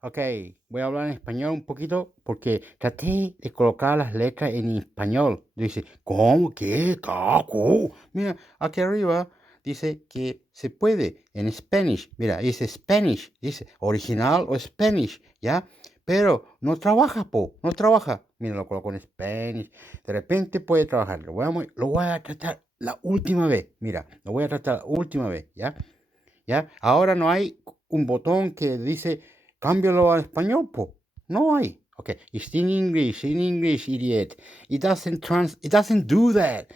Ok, voy a hablar en español un poquito porque traté de colocar las letras en español. Dice, ¿cómo? ¿Qué? ¿Cacu? Mira, aquí arriba dice que se puede en Spanish. Mira, dice Spanish, dice original o Spanish, ¿ya? Pero no trabaja, no trabaja. Mira, lo coloco en Spanish. De repente puede trabajar. Lo voy a tratar la última vez. Mira, lo voy a tratar la última vez, ¿ya? ¿Ya? Ahora no hay un botón que dice cámbialo a español, po. No hay. Okay, it's in English, idiot. It doesn't do that.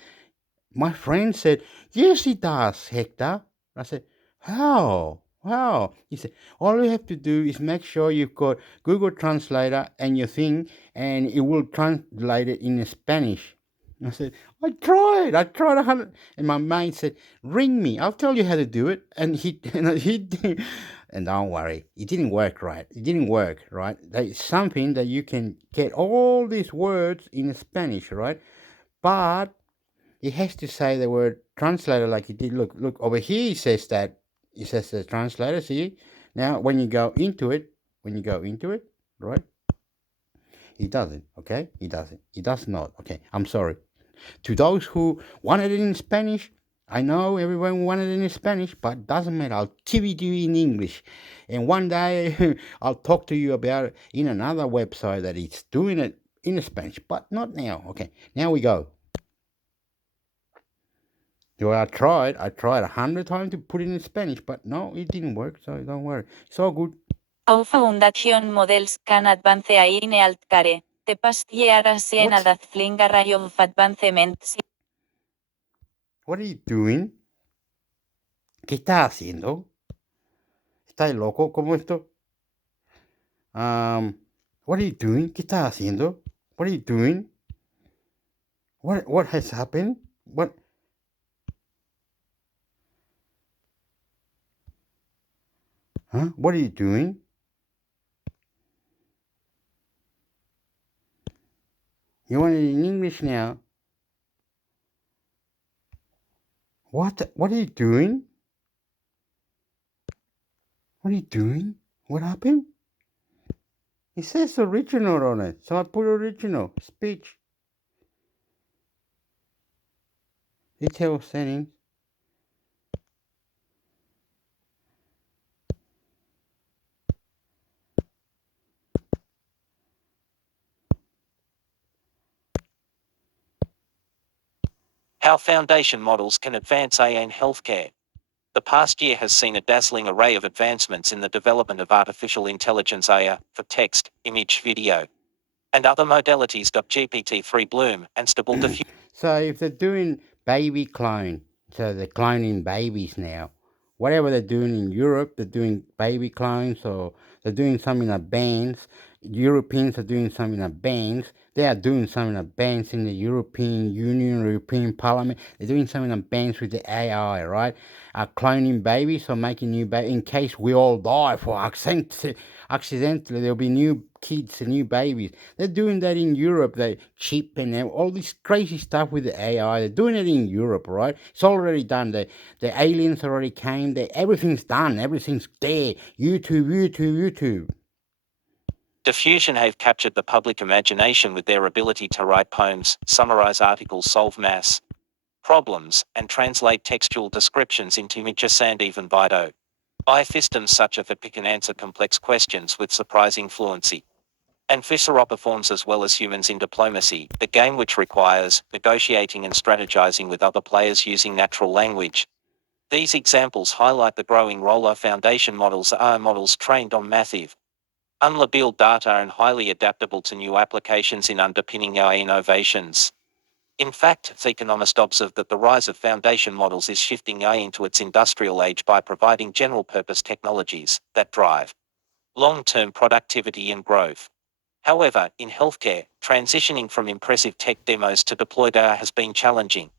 My friend said, yes, it does, Hector. I said, how? How? He said, all you have to do is make sure you've got Google Translator and your thing, and it will translate it in Spanish. I said, I tried 100. And my mind said, ring me, I'll tell you how to do it. And he did. And don't worry, it didn't work right. It didn't work, right? It's something that you can get all these words in Spanish, right? But it has to say the word translator like it did. Look over here. It says that. It says the translator. See now when you go into it, right? He doesn't. Okay, he doesn't. He does not. Okay, I'm sorry. To those who wanted it in Spanish, I know everyone wanted it in Spanish, but doesn't matter. I'll give it to you in English, and one day I'll talk to you about it in another website that it's doing it in Spanish, but not now. Okay, now we go. Well, I tried 100 times to put it in Spanish, but no, it didn't work, so don't worry. It's all good. How foundation models can advance in healthcare. The past year has seen What? a dazzling array of advancements. What are you doing? ¿Qué estás haciendo? ¿Estás loco como esto? What are you doing? ¿Qué estás haciendo? What are you doing? What has happened? What? Huh? What are you doing? You want it in English now? What? What are you doing? What are you doing? What happened? It says original on it, so I put original speech. Detail settings. How foundation models can advance AI in healthcare. The past year has seen a dazzling array of advancements in the development of artificial intelligence AI for text, image, video, and other modalities. GPT-3 Bloom and Stable Diffusion. So if they're doing baby clone, so they're cloning babies now. Whatever they're doing in Europe, they're doing baby clones, or they're doing some in advance. Europeans are doing some in advance. They are doing some in advance in the European Union, European Parliament. They're doing some in advance with the AI, right? Cloning babies or making new babies in case we all die for accidentally. There'll be new kids and new babies. They're doing that in Europe. They chip and all this crazy stuff with the AI. They're doing it in Europe, right? It's already done. The aliens already came. Everything's done. Everything's there. YouTube. Diffusion have captured the public imagination with their ability to write poems, summarize articles, solve mass problems, and translate textual descriptions into images and even video. AI systems such as that can answer complex questions with surprising fluency. And performs as well as humans in diplomacy, the game which requires negotiating and strategizing with other players using natural language. These examples highlight the growing role of foundation models are models trained on massive, unlabeled data and highly adaptable to new applications in underpinning AI innovations. In fact, economists observe that the rise of foundation models is shifting AI into its industrial age by providing general-purpose technologies that drive long-term productivity and growth. However, in healthcare, transitioning from impressive tech demos to deployed AI has been challenging.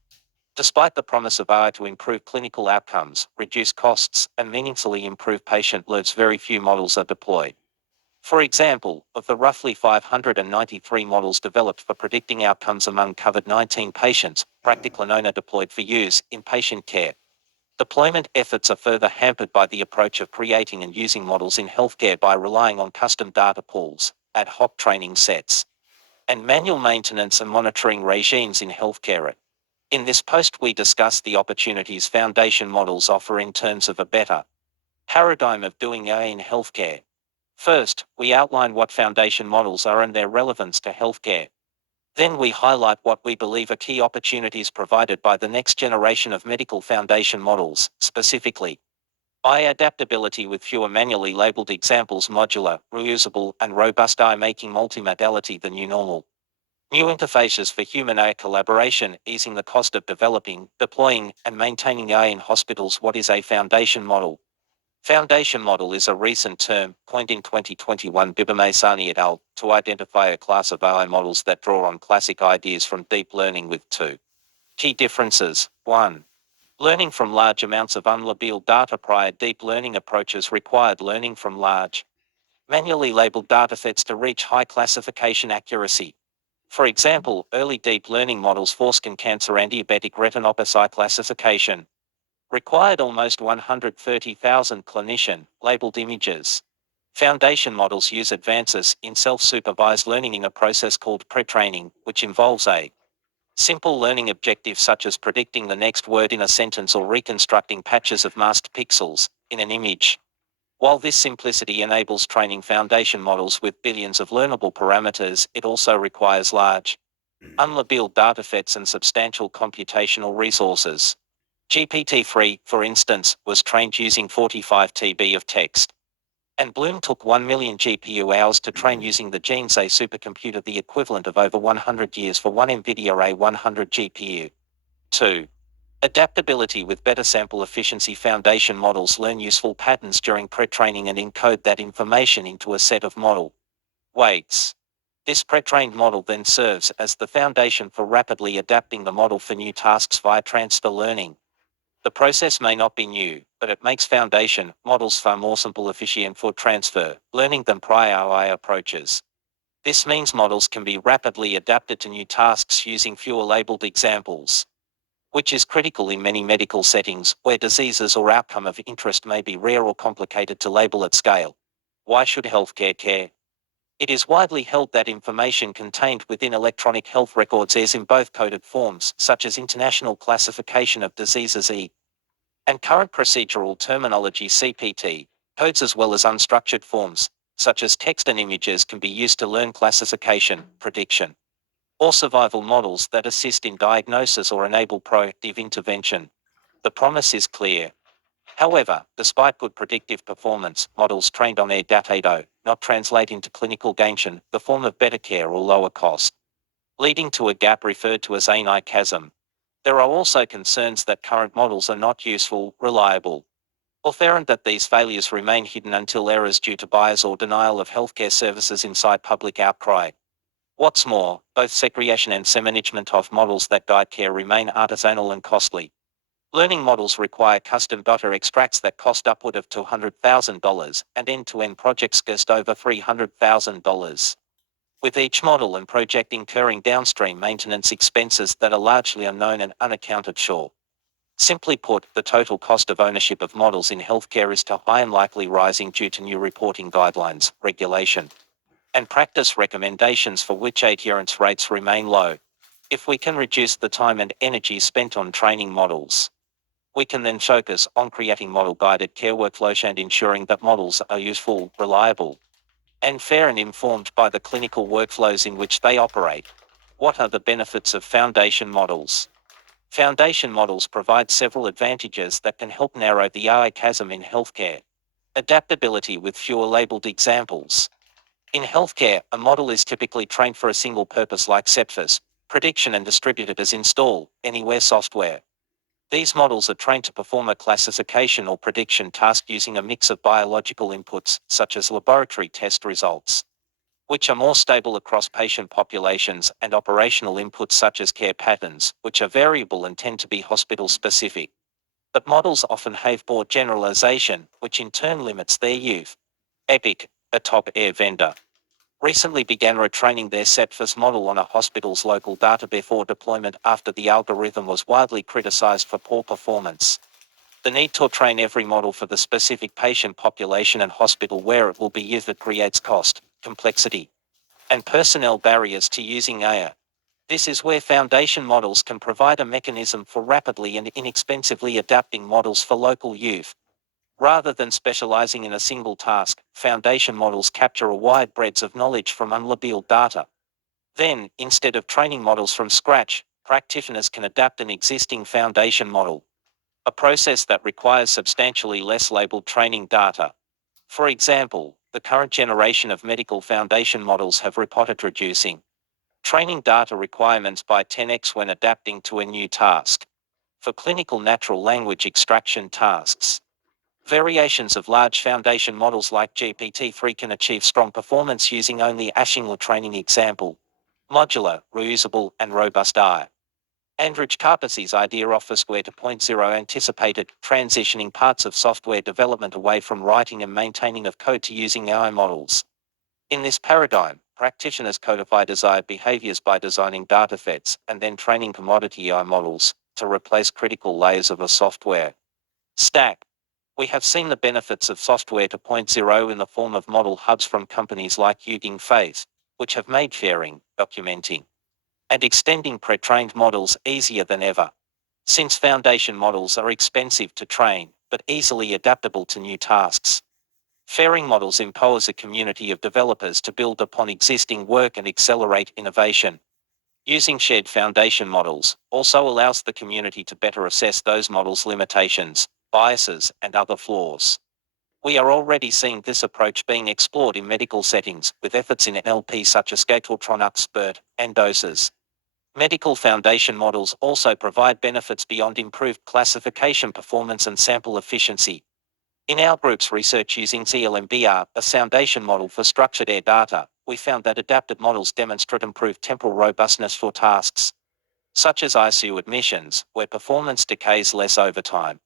Despite the promise of AI to improve clinical outcomes, reduce costs, and meaningfully improve patient lives, very few models are deployed. For example, of the roughly 593 models developed for predicting outcomes among COVID-19 patients, practically none are deployed for use in patient care. Deployment efforts are further hampered by the approach of creating and using models in healthcare by relying on custom data pools, ad hoc training sets, and manual maintenance and monitoring regimes in healthcare. In this post, we discuss the opportunities foundation models offer in terms of a better paradigm of doing AI in healthcare. First, we outline what foundation models are and their relevance to healthcare. Then we highlight what we believe are key opportunities provided by the next generation of medical foundation models, specifically AI adaptability with fewer manually labeled examples, modular, reusable, and robust AI making multimodality the new normal. New interfaces for human AI collaboration, easing the cost of developing, deploying, and maintaining AI in hospitals. What is a foundation model? Foundation model is a recent term, coined in 2021 Bibamesani et al., to identify a class of AI models that draw on classic ideas from deep learning with two key differences. 1. Learning from large amounts of unlabeled data. Prior deep learning approaches required learning from large, manually labeled datasets to reach high classification accuracy. For example, early deep learning models for skin cancer and diabetic retinopathy classification required almost 130,000 clinician-labeled images. Foundation models use advances in self-supervised learning in a process called pre-training, which involves a simple learning objective such as predicting the next word in a sentence or reconstructing patches of masked pixels in an image. While this simplicity enables training foundation models with billions of learnable parameters, it also requires large, unlabeled datasets and substantial computational resources. GPT-3, for instance, was trained using 45 TB of text. And Bloom took 1 million GPU hours to train using the Genes A supercomputer, the equivalent of over 100 years for one NVIDIA A100 GPU. 2. Adaptability with better sample efficiency. Foundation models learn useful patterns during pre-training and encode that information into a set of model weights. This pre-trained model then serves as the foundation for rapidly adapting the model for new tasks via transfer learning. The process may not be new, but it makes foundation models far more simple, efficient for transfer learning than prior AI approaches. This means models can be rapidly adapted to new tasks using fewer labeled examples, which is critical in many medical settings where diseases or outcome of interest may be rare or complicated to label at scale. Why should healthcare care? It is widely held that information contained within electronic health records is in both coded forms, such as International Classification of Diseases (E) and current procedural terminology (CPT) codes, as well as unstructured forms, such as text and images, can be used to learn classification, prediction, or survival models that assist in diagnosis or enable proactive intervention. The promise is clear. However, despite good predictive performance, models trained on their data do not translate into clinical gain, the form of better care or lower cost, leading to a gap referred to as an AI chasm. There are also concerns that current models are not useful, reliable, or fair, and that these failures remain hidden until errors due to bias or denial of healthcare services incite public outcry. What's more, both segregation and management of models that guide care remain artisanal and costly. Learning models require custom data extracts that cost upward of $200,000, and end-to-end projects cost over $300,000. With each model and project incurring downstream maintenance expenses that are largely unknown and unaccounted for. Simply put, the total cost of ownership of models in healthcare is too high and likely rising due to new reporting guidelines, regulation, and practice recommendations for which adherence rates remain low. If we can reduce the time and energy spent on training models, we can then focus on creating model-guided care workflows and ensuring that models are useful, reliable, and fair, and informed by the clinical workflows in which they operate. What are the benefits of foundation models? Foundation models provide several advantages that can help narrow the AI chasm in healthcare. Adaptability with fewer labeled examples. In healthcare, a model is typically trained for a single purpose like sepsis prediction and distributed as install anywhere software. These models are trained to perform a classification or prediction task using a mix of biological inputs, such as laboratory test results, which are more stable across patient populations, and operational inputs such as care patterns, which are variable and tend to be hospital-specific. But models often have poor generalization, which in turn limits their use. Epic, a top air vendor, recently began retraining their sepsis model on a hospital's local data before deployment after the algorithm was widely criticized for poor performance. The need to train every model for the specific patient population and hospital where it will be used that creates cost, complexity, and personnel barriers to using AI. This is where foundation models can provide a mechanism for rapidly and inexpensively adapting models for local use. Rather than specializing in a single task, foundation models capture a wide breadth of knowledge from unlabeled data. Then, instead of training models from scratch, practitioners can adapt an existing foundation model, a process that requires substantially less labeled training data. For example, the current generation of medical foundation models have reported reducing training data requirements by 10x when adapting to a new task. For clinical natural language extraction tasks, variations of large foundation models like GPT-3 can achieve strong performance using only a single training example. Modular, reusable, and robust AI. Andrij Karpathy's idea of Software 2.0 anticipated transitioning parts of software development away from writing and maintaining of code to using AI models. In this paradigm, practitioners codify desired behaviors by designing datasets and then training commodity AI models to replace critical layers of a software stack. We have seen the benefits of Software 2.0 in the form of model hubs from companies like Hugging Face, which have made sharing, documenting, and extending pre-trained models easier than ever. Since foundation models are expensive to train, but easily adaptable to new tasks, sharing models empowers a community of developers to build upon existing work and accelerate innovation. Using shared foundation models also allows the community to better assess those models' limitations, biases, and other flaws. We are already seeing this approach being explored in medical settings, with efforts in NLP such as Gatortronics, BERT, and doses. Medical foundation models also provide benefits beyond improved classification performance and sample efficiency. In our group's research using ZLMBR, a foundation model for structured air data, we found that adapted models demonstrate improved temporal robustness for tasks, such as ICU admissions, where performance decays less over time,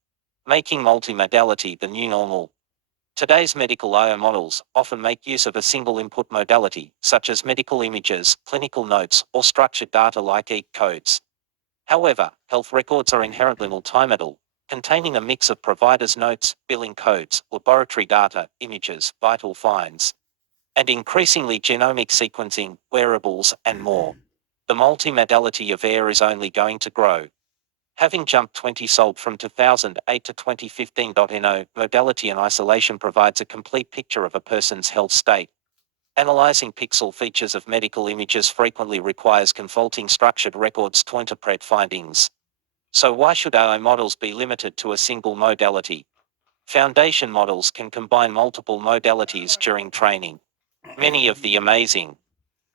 making multimodality the new normal. Today's medical IO models often make use of a single input modality, such as medical images, clinical notes, or structured data like codes. However, health records are inherently multimodal, containing a mix of providers' notes, billing codes, laboratory data, images, vital signs, and increasingly genomic sequencing, wearables, and more. The multimodality of AIR is only going to grow. Having jumped 20-fold from 2008 to 2015. No modality and isolation provides a complete picture of a person's health state. Analyzing pixel features of medical images frequently requires consulting structured records to interpret findings. So why should AI models be limited to a single modality? Foundation models can combine multiple modalities during training. Many of the amazing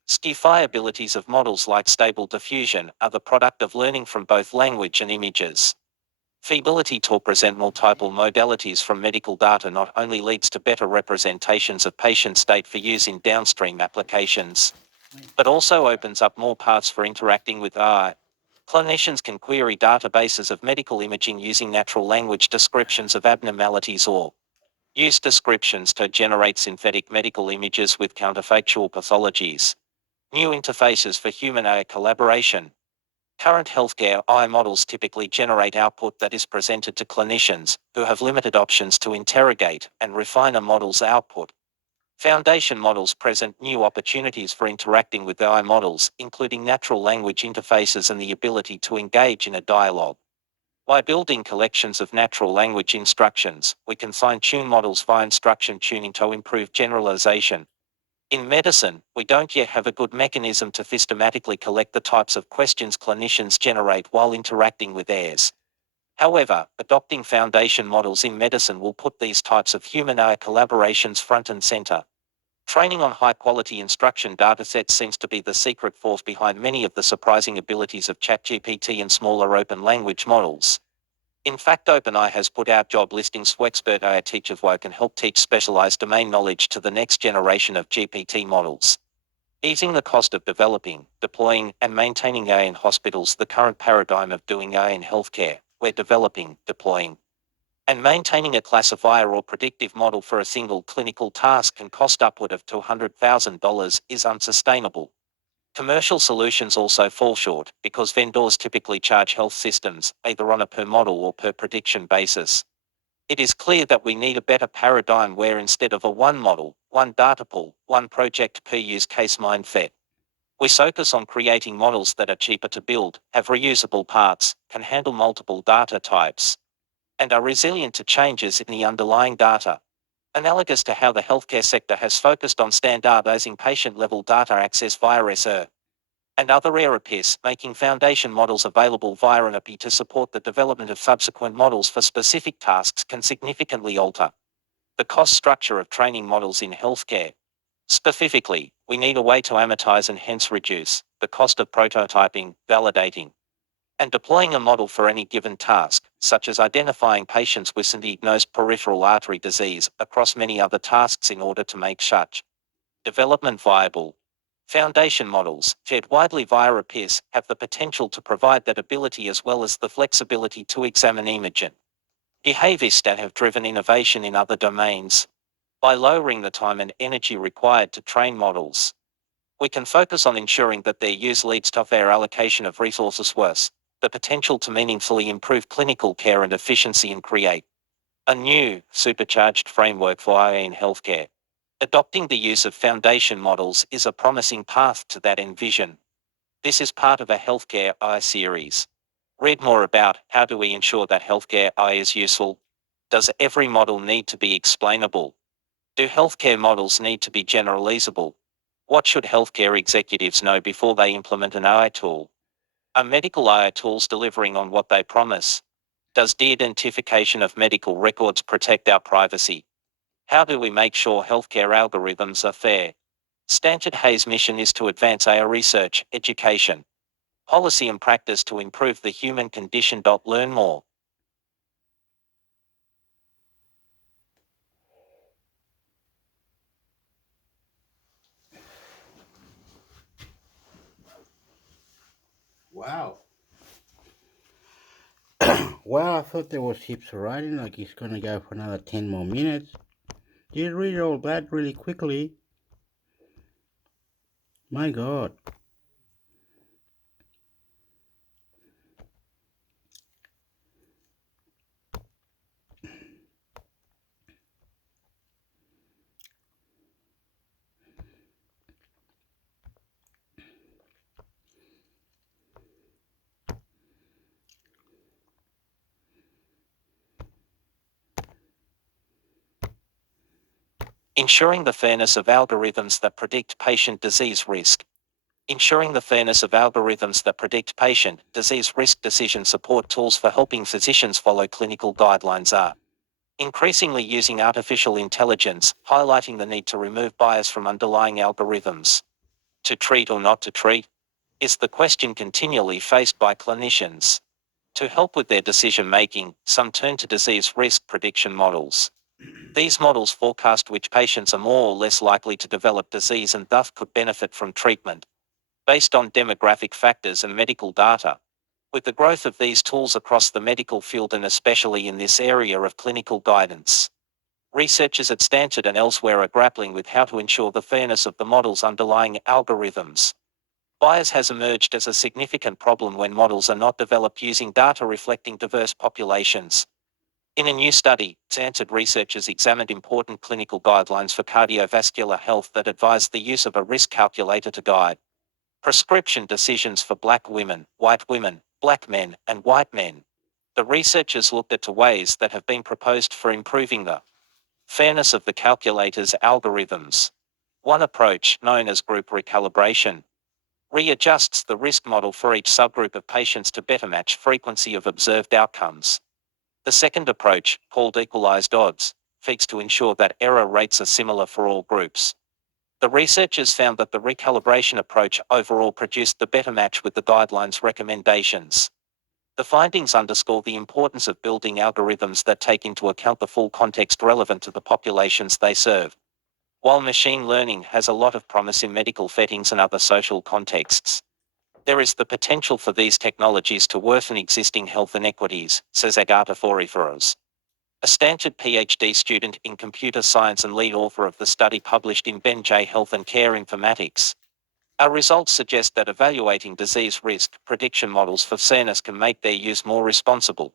SciFi abilities of models like Stable Diffusion are the product of learning from both language and images. The ability to present multiple modalities from medical data not only leads to better representations of patient state for use in downstream applications, but also opens up more paths for interacting with AI. Clinicians can query databases of medical imaging using natural language descriptions of abnormalities or use descriptions to generate synthetic medical images with counterfactual pathologies. New interfaces for human-AI collaboration. Current healthcare AI models typically generate output that is presented to clinicians, who have limited options to interrogate and refine a model's output. Foundation models present new opportunities for interacting with AI models, including natural language interfaces and the ability to engage in a dialogue. By building collections of natural language instructions, we can fine-tune models via instruction tuning to improve generalization. In medicine, we don't yet have a good mechanism to systematically collect the types of questions clinicians generate while interacting with AIs. However, adopting foundation models in medicine will put these types of human-AI collaborations front and center. Training on high-quality instruction datasets seems to be the secret force behind many of the surprising abilities of ChatGPT and smaller open language models. In fact, OpenAI has put out job listings for expert AI teachers who can help teach specialized domain knowledge to the next generation of GPT models. Easing the cost of developing, deploying, and maintaining AI in hospitals. The current paradigm of doing AI in healthcare, where developing, deploying, and maintaining a classifier or predictive model for a single clinical task can cost upward of $200,000, is unsustainable. Commercial solutions also fall short, because vendors typically charge health systems, either on a per model or per prediction basis. It is clear that we need a better paradigm where instead of a one model, one data pool, one project per use case mindset, we focus on creating models that are cheaper to build, have reusable parts, can handle multiple data types, and are resilient to changes in the underlying data. Analogous to how the healthcare sector has focused on standardizing patient-level data access via SR and other ERPs, making foundation models available via an API to support the development of subsequent models for specific tasks can significantly alter the cost structure of training models in healthcare. Specifically, we need a way to amortize and hence reduce the cost of prototyping, validating, and deploying a model for any given task, such as identifying patients with diagnosed peripheral artery disease, across many other tasks in order to make such development viable. Foundation models, shared widely via APIs, have the potential to provide that ability as well as the flexibility to examine image and behaviors that have driven innovation in other domains. By lowering the time and energy required to train models, we can focus on ensuring that their use leads to fair allocation of resources worse, the potential to meaningfully improve clinical care and efficiency and create a new, supercharged framework for AI in healthcare. Adopting the use of foundation models is a promising path to that end vision. This is part of a healthcare AI series. Read more about how do we ensure that healthcare AI is useful? Does every model need to be explainable? Do healthcare models need to be generalizable? What should healthcare executives know before they implement an AI tool? Are medical AI tools delivering on what they promise? Does de-identification of medical records protect our privacy? How do we make sure healthcare algorithms are fair? Stanford Hayes' mission is to advance AI research, education, policy and practice to improve the human condition. Learn more. Wow. Well, I thought there was heaps of writing, like it's gonna go for another 10 more minutes. Did you read all that really quickly? My God. Ensuring the fairness of algorithms that predict patient disease risk. Ensuring the fairness of algorithms that predict patient disease risk decision support tools for helping physicians follow clinical guidelines are increasingly using artificial intelligence, highlighting the need to remove bias from underlying algorithms. To treat or not to treat is the question continually faced by clinicians. To help with their decision making, some turn to disease risk prediction models. These models forecast which patients are more or less likely to develop disease and thus could benefit from treatment, based on demographic factors and medical data. With the growth of these tools across the medical field and especially in this area of clinical guidance, researchers at Stanford and elsewhere are grappling with how to ensure the fairness of the model's underlying algorithms. Bias has emerged as a significant problem when models are not developed using data reflecting diverse populations. In a new study, Stanford researchers examined important clinical guidelines for cardiovascular health that advise the use of a risk calculator to guide prescription decisions for Black women, Black men, and white men. The researchers looked at ways that have been proposed for improving the fairness of the calculator's algorithms. One approach, known as group recalibration, readjusts the risk model for each subgroup of patients to better match frequency of observed outcomes. The second approach, called equalized odds, seeks to ensure that error rates are similar for all groups. The researchers found that the recalibration approach overall produced the better match with the guidelines' recommendations. The findings underscore the importance of building algorithms that take into account the full context relevant to the populations they serve. While machine learning has a lot of promise in medical settings and other social contexts, there is the potential for these technologies to worsen existing health inequities, says Agatha Foriferos, a Stanford PhD student in computer science and lead author of the study published in Ben J. Health and Care Informatics. Our results suggest that evaluating disease risk prediction models for fairness can make their use more responsible.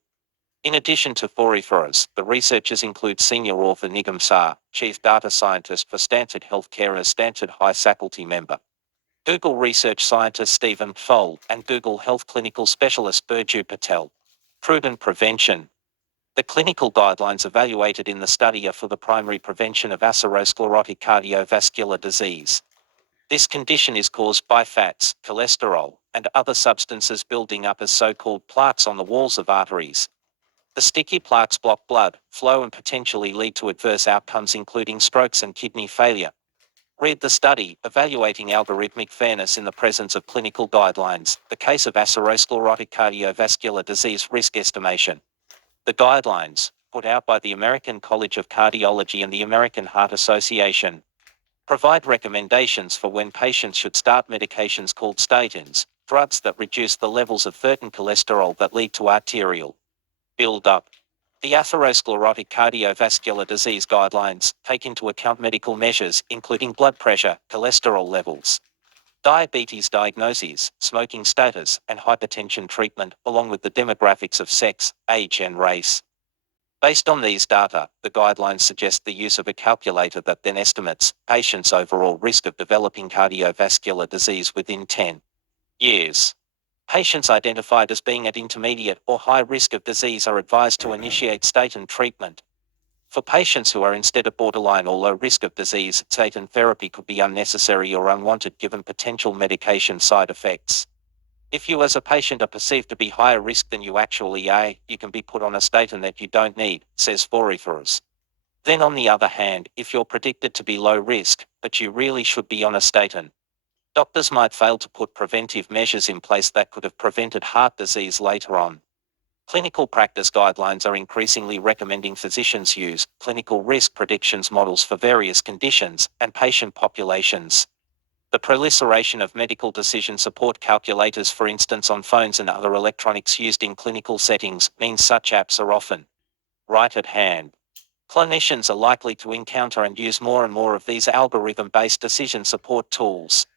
In addition to Foriferas, the researchers include senior author Nigam Shah, chief data scientist for Stanford Healthcare as Stanford High faculty member, Google research scientist Stephen Foll, and Google Health clinical specialist Burju Patel. Prudent prevention. The clinical guidelines evaluated in the study are for the primary prevention of atherosclerotic cardiovascular disease. This condition is caused by fats, cholesterol, and other substances building up as so-called plaques on the walls of arteries. The sticky plaques block blood flow and potentially lead to adverse outcomes including strokes and kidney failure. Read the study, Evaluating Algorithmic Fairness in the Presence of Clinical Guidelines, the Case of Atherosclerotic Cardiovascular Disease Risk Estimation. The guidelines, put out by the American College of Cardiology and the American Heart Association, provide recommendations for when patients should start medications called statins, drugs that reduce the levels of certain cholesterol that lead to arterial build-up. The atherosclerotic cardiovascular disease guidelines take into account medical measures including blood pressure, cholesterol levels, diabetes diagnoses, smoking status, and hypertension treatment, along with the demographics of sex, age, and race. Based on these data, the guidelines suggest the use of a calculator that then estimates patients' overall risk of developing cardiovascular disease within 10 years. Patients identified as being at intermediate or high risk of disease are advised to initiate statin treatment. For patients who are instead at borderline or low risk of disease, statin therapy could be unnecessary or unwanted given potential medication side effects. If you as a patient are perceived to be higher risk than you actually are, you can be put on a statin that you don't need, says Foriferas. Then on the other hand, if you're predicted to be low risk, but you really should be on a statin, doctors might fail to put preventive measures in place that could have prevented heart disease later on. Clinical practice guidelines are increasingly recommending physicians use clinical risk predictions models for various conditions and patient populations. The proliferation of medical decision support calculators, for instance on phones and other electronics used in clinical settings, means such apps are often right at hand. Clinicians are likely to encounter and use more and more of these algorithm-based decision support tools.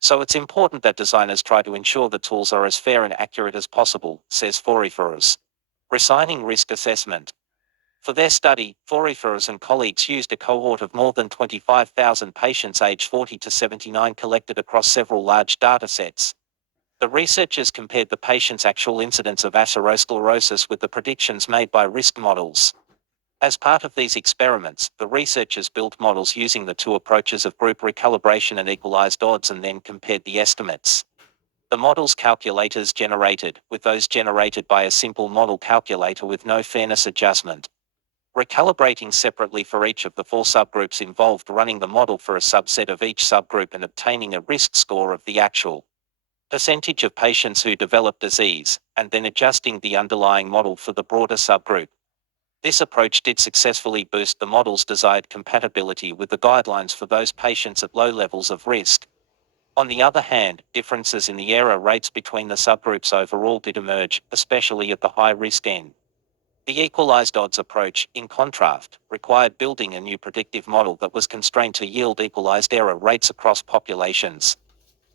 So it's important that designers try to ensure the tools are as fair and accurate as possible, says Foriferas. Resigning risk assessment. For their study, Foriferas and colleagues used a cohort of more than 25,000 patients aged 40 to 79 collected across several large datasets. The researchers compared the patient's actual incidence of atherosclerosis with the predictions made by risk models. As part of these experiments, the researchers built models using the two approaches of group recalibration and equalized odds and then compared the estimates. The models calculators generated with those generated by a simple model calculator with no fairness adjustment. Recalibrating separately for each of the four subgroups involved running the model for a subset of each subgroup and obtaining a risk score of the actual percentage of patients who develop disease, and then adjusting the underlying model for the broader subgroup. This approach did successfully boost the model's desired compatibility with the guidelines for those patients at low levels of risk. On the other hand, differences in the error rates between the subgroups overall did emerge, especially at the high-risk end. The equalized odds approach, in contrast, required building a new predictive model that was constrained to yield equalized error rates across populations.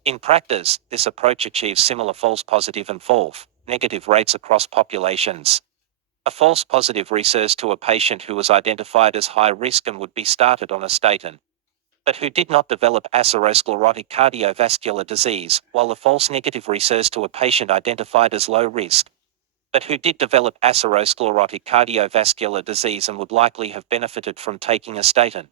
In practice, this approach achieves similar false positive and false negative rates across populations. A false positive refers to a patient who was identified as high risk and would be started on a statin, but who did not develop atherosclerotic cardiovascular disease, while the false negative refers to a patient identified as low risk, but who did develop atherosclerotic cardiovascular disease and would likely have benefited from taking a statin.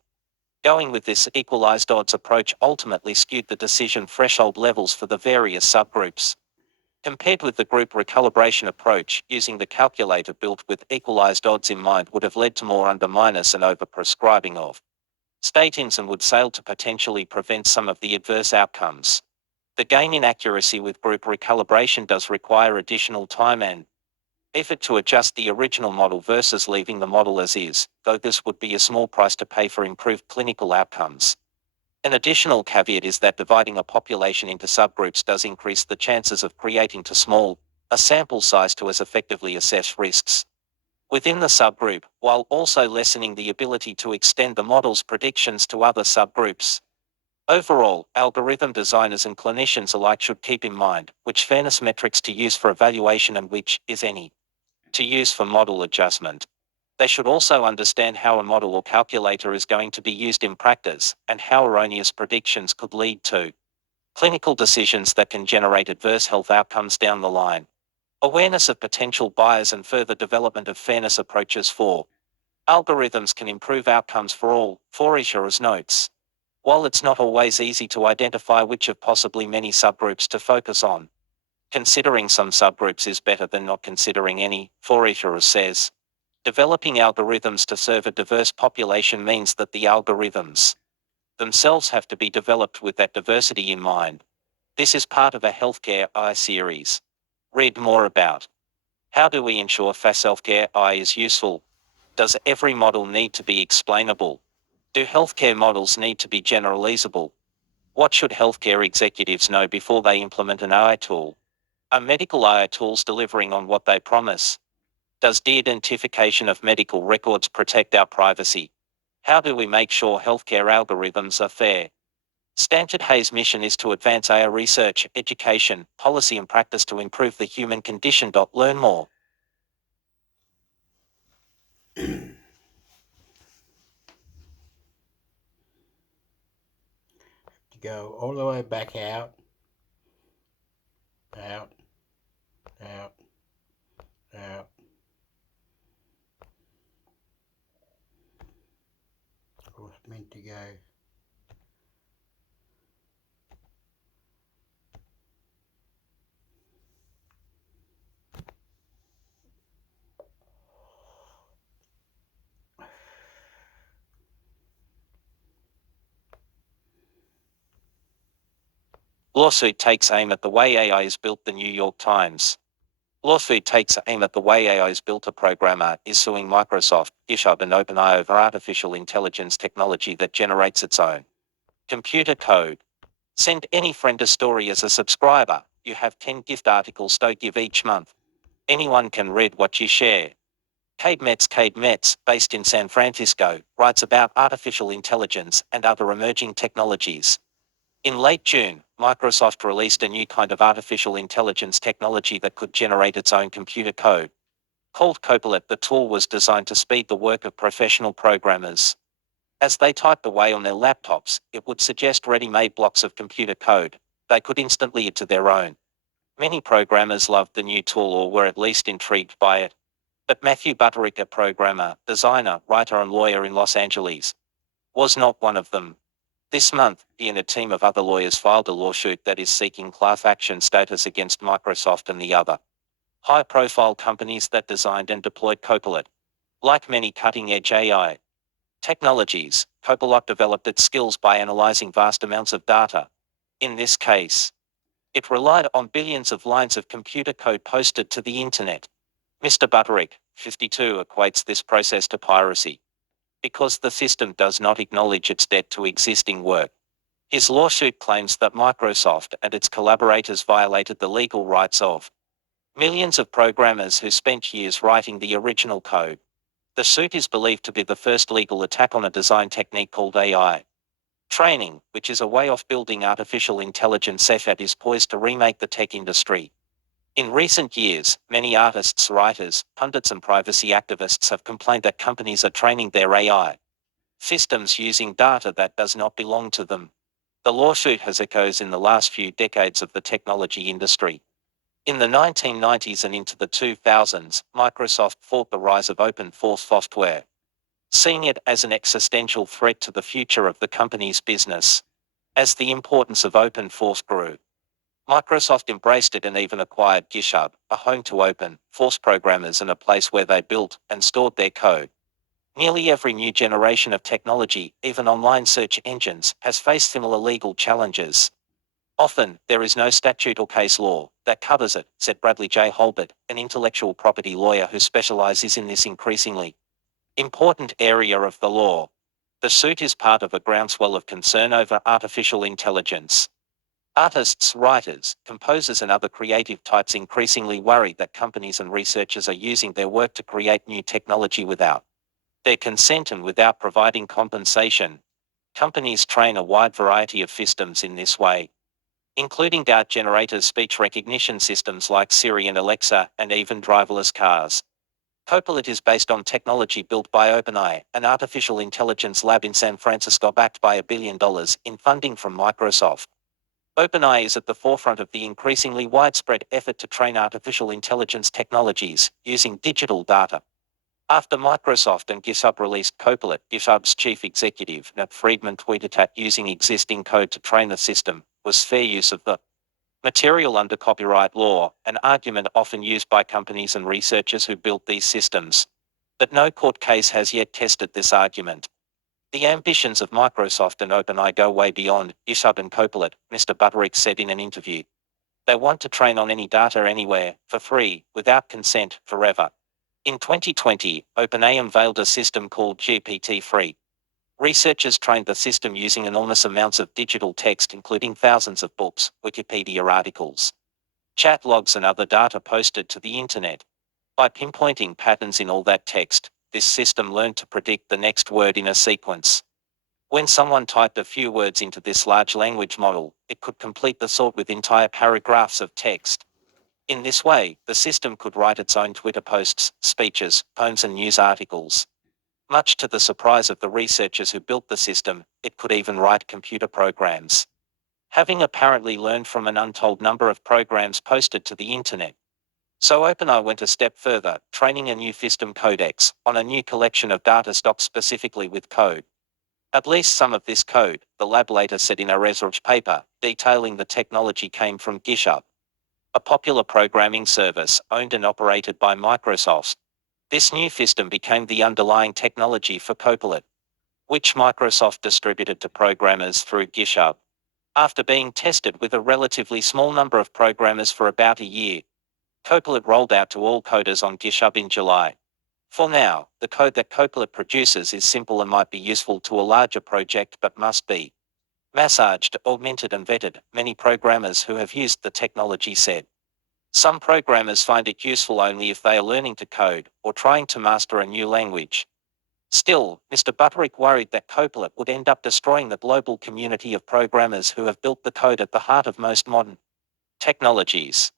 Going with this equalized odds approach ultimately skewed the decision threshold levels for the various subgroups. Compared with the group recalibration approach, using the calculator built with equalized odds in mind would have led to more under-minus and over-prescribing of statins and would fail to potentially prevent some of the adverse outcomes. The gain in accuracy with group recalibration does require additional time and effort to adjust the original model versus leaving the model as is, though this would be a small price to pay for improved clinical outcomes. An additional caveat is that dividing a population into subgroups does increase the chances of creating too small a sample size to as effectively assess risks within the subgroup, while also lessening the ability to extend the model's predictions to other subgroups. Overall, algorithm designers and clinicians alike should keep in mind which fairness metrics to use for evaluation and which, if any, to use for model adjustment. They should also understand how a model or calculator is going to be used in practice and how erroneous predictions could lead to clinical decisions that can generate adverse health outcomes down the line. Awareness of potential bias and further development of fairness approaches for algorithms can improve outcomes for all, Forishers notes. While it's not always easy to identify which of possibly many subgroups to focus on, considering some subgroups is better than not considering any, Forishers says. Developing algorithms to serve a diverse population means that the algorithms themselves have to be developed with that diversity in mind. This is part of a healthcare AI series. Read more about how do we ensure fast healthcare AI is useful? Does every model need to be explainable? Do healthcare models need to be generalizable? What should healthcare executives know before they implement an AI tool? Are medical AI tools delivering on what they promise? Does de-identification of medical records protect our privacy? How do we make sure healthcare algorithms are fair? Stanford Hayes' mission is to advance AI research, education, policy and practice to improve the human condition. Learn more. To go all the way back out, out, out, out. Of course, meant to go. Lawsuit takes aim at the way AI is built. The New York Times. Lawsuit takes aim at the way AI is built. A programmer is suing Microsoft, GitHub and OpenAI over artificial intelligence technology that generates its own computer code. Send any friend a story as a subscriber. You have 10 gift articles to give each month. Anyone can read what you share. Cade Metz, based in San Francisco, writes about artificial intelligence and other emerging technologies. In late June, Microsoft released a new kind of artificial intelligence technology that could generate its own computer code. Called Copilot, the tool was designed to speed the work of professional programmers. As they typed away on their laptops, it would suggest ready-made blocks of computer code they could instantly add to their own. Many programmers loved the new tool or were at least intrigued by it. But Matthew Butterick, a programmer, designer, writer and lawyer in Los Angeles, was not one of them. This month, he and a team of other lawyers filed a lawsuit that is seeking class action status against Microsoft and the other high-profile companies that designed and deployed Copilot. Like many cutting-edge AI technologies, Copilot developed its skills by analyzing vast amounts of data. In this case, it relied on billions of lines of computer code posted to the internet. Mr. Butterick, 52, equates this process to piracy because the system does not acknowledge its debt to existing work. His lawsuit claims that Microsoft and its collaborators violated the legal rights of millions of programmers who spent years writing the original code. The suit is believed to be the first legal attack on a design technique called AI training, which is a way of building artificial intelligence that is poised to remake the tech industry. In recent years, many artists, writers, pundits and privacy activists have complained that companies are training their AI systems using data that does not belong to them. The lawsuit has echoes in the last few decades of the technology industry. In the 1990s and into the 2000s, Microsoft fought the rise of open source software, seeing it as an existential threat to the future of the company's business. As the importance of open source grew, Microsoft embraced it and even acquired GitHub, a home to open source programmers and a place where they built and stored their code. Nearly every new generation of technology, even online search engines, has faced similar legal challenges. Often, there is no statute or case law that covers it, said Bradley J. Holbert, an intellectual property lawyer who specializes in this increasingly important area of the law. The suit is part of a groundswell of concern over artificial intelligence. Artists, writers, composers and other creative types increasingly worry that companies and researchers are using their work to create new technology without their consent and without providing compensation. Companies train a wide variety of systems in this way, including art generators, speech recognition systems like Siri and Alexa, and even driverless cars. Copilot is based on technology built by OpenAI, an artificial intelligence lab in San Francisco backed by $1 billion in funding from Microsoft. OpenAI is at the forefront of the increasingly widespread effort to train artificial intelligence technologies using digital data. After Microsoft and GitHub released Copilot, GitHub's chief executive, Nat Friedman, tweeted that using existing code to train the system was fair use of the material under copyright law, an argument often used by companies and researchers who built these systems. But no court case has yet tested this argument. The ambitions of Microsoft and OpenAI go way beyond GitHub and Copilot, Mr. Butterick said in an interview. They want to train on any data anywhere, for free, without consent, forever. In 2020, OpenAI unveiled a system called GPT-3. Researchers trained the system using enormous amounts of digital text, including thousands of books, Wikipedia articles, chat logs, and other data posted to the internet. By pinpointing patterns in all that text, this system learned to predict the next word in a sequence. When someone typed a few words into this large language model, it could complete the sort with entire paragraphs of text. In this way, the system could write its own Twitter posts, speeches, poems, and news articles. Much to the surprise of the researchers who built the system, it could even write computer programs. Having apparently learned from an untold number of programs posted to the internet. So OpenAI went a step further, training a new system codex on a new collection of data stocked specifically with code. At least some of this code, the lab later said in a research paper, detailing the technology came from GitHub, a popular programming service owned and operated by Microsoft. This new system became the underlying technology for Copilot, which Microsoft distributed to programmers through GitHub. After being tested with a relatively small number of programmers for about a year, Copilot rolled out to all coders on GitHub in July. For now, the code that Copilot produces is simple and might be useful to a larger project but must be massaged, augmented, and vetted, many programmers who have used the technology said. Some programmers find it useful only if they are learning to code or trying to master a new language. Still, Mr. Butterick worried that Copilot would end up destroying the global community of programmers who have built the code at the heart of most modern technologies.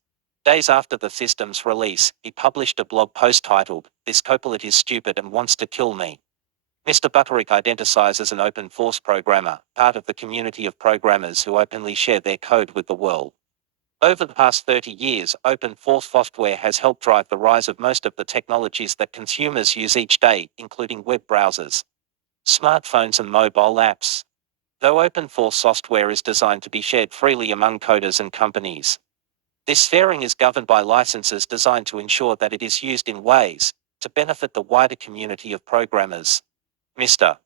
Days after the system's release, he published a blog post titled, "This Copilot is stupid and wants to kill me." Mr. Butterick identifies as an open source programmer, part of the community of programmers who openly share their code with the world. Over the past 30 years, open source software has helped drive the rise of most of the technologies that consumers use each day, including web browsers, smartphones, and mobile apps. Though open source software is designed to be shared freely among coders and companies, this sharing is governed by licenses designed to ensure that it is used in ways to benefit the wider community of programmers. Mr.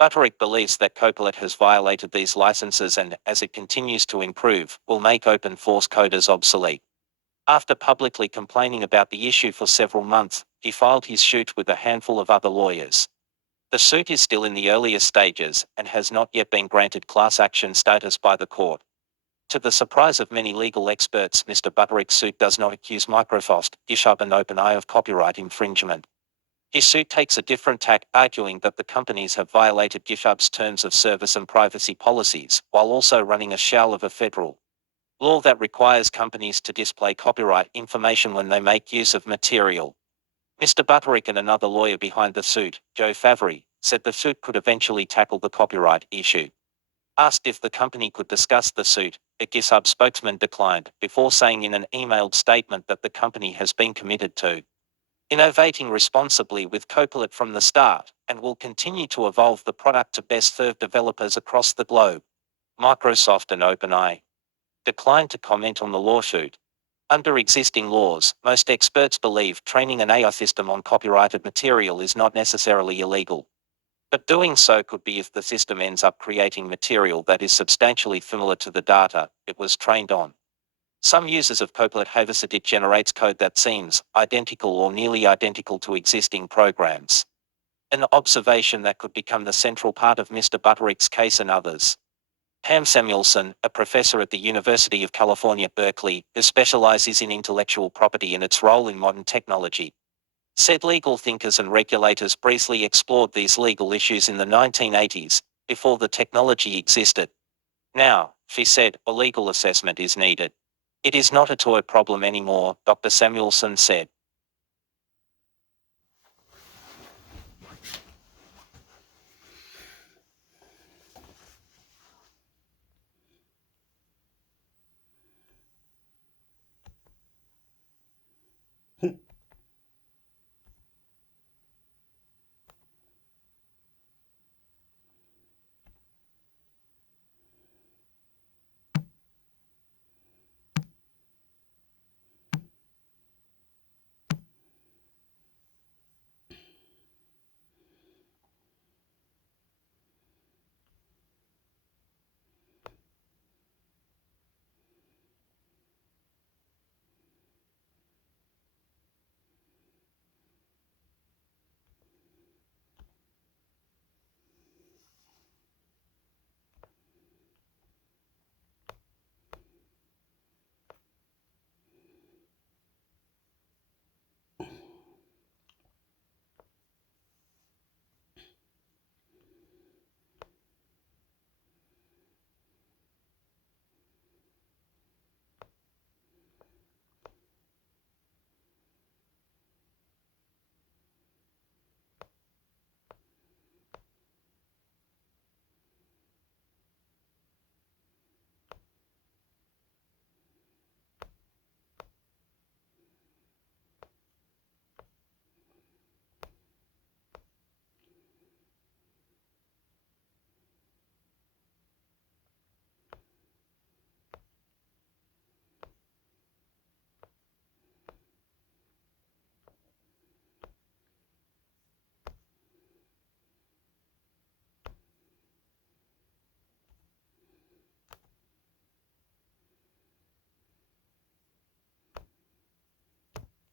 Butterick believes that Copilot has violated these licenses and, as it continues to improve, will make open source coders obsolete. After publicly complaining about the issue for several months, he filed his suit with a handful of other lawyers. The suit is still in the earliest stages and has not yet been granted class action status by the court. To the surprise of many legal experts, Mr. Butterick's suit does not accuse Microsoft, GitHub, and OpenAI of copyright infringement. His suit takes a different tack, arguing that the companies have violated GitHub's terms of service and privacy policies, while also running afoul of a federal law that requires companies to display copyright information when they make use of material. Mr. Butterick and another lawyer behind the suit, Joe Favre, said the suit could eventually tackle the copyright issue. Asked if the company could discuss the suit, a GitHub spokesman declined, before saying in an emailed statement that the company has been committed to innovating responsibly with Copilot from the start, and will continue to evolve the product to best serve developers across the globe. Microsoft and OpenAI declined to comment on the lawsuit. Under existing laws, most experts believe training an AI system on copyrighted material is not necessarily illegal. But doing so could be if the system ends up creating material that is substantially similar to the data it was trained on. Some users of Copilot have said it generates code that seems identical or nearly identical to existing programs. An observation that could become the central part of Mr. Butterick's case and others. Pam Samuelson, a professor at the University of California, Berkeley, who specializes in intellectual property and its role in modern technology, said legal thinkers and regulators briefly explored these legal issues in the 1980s, before the technology existed. Now, she said, a legal assessment is needed. It is not a toy problem anymore, Dr. Samuelson said.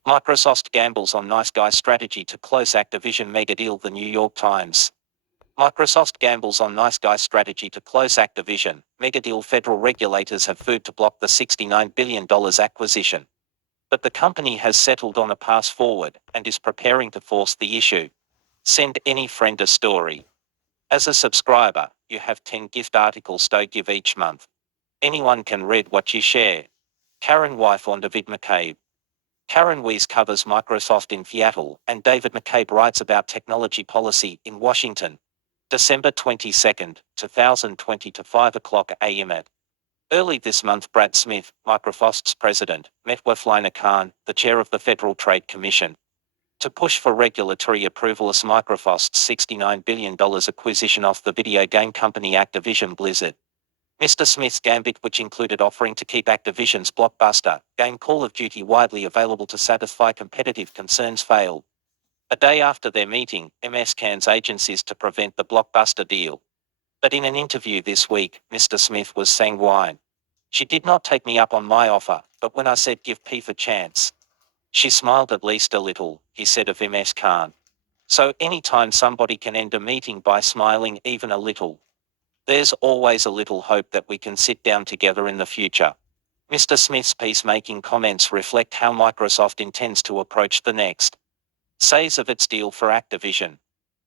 Microsoft gambles on nice guy strategy to close Activision mega deal. The New York Times. Microsoft gambles on nice guy strategy to close Activision mega deal. Federal regulators have vowed to block the $69 billion acquisition. But the company has settled on a path forward and is preparing to force the issue. Send any friend a story. As a subscriber, you have 10 gift articles to give each month. Anyone can read what you share. Karen Wife on David McCabe. Karen Weiss covers Microsoft in Seattle, and David McCabe writes about technology policy in Washington. December 22, 2020 to 5 o'clock a.m. Early this month, Brad Smith, Microsoft's president, met with Lina Khan, the chair of the Federal Trade Commission, to push for regulatory approval of Microsoft's $69 billion acquisition of the video game company Activision Blizzard. Mr. Smith's gambit, which included offering to keep Activision's blockbuster game Call of Duty widely available to satisfy competitive concerns, failed. A day after their meeting, MS cans agencies to prevent the blockbuster deal. But in an interview this week, Mr. Smith was sanguine. She did not take me up on my offer, but when I said give Peef a chance, she smiled at least a little, he said of MS Khan. So anytime somebody can end a meeting by smiling even a little, there's always a little hope that we can sit down together in the future. Mr. Smith's peacemaking comments reflect how Microsoft intends to approach the next phase of its deal for Activision.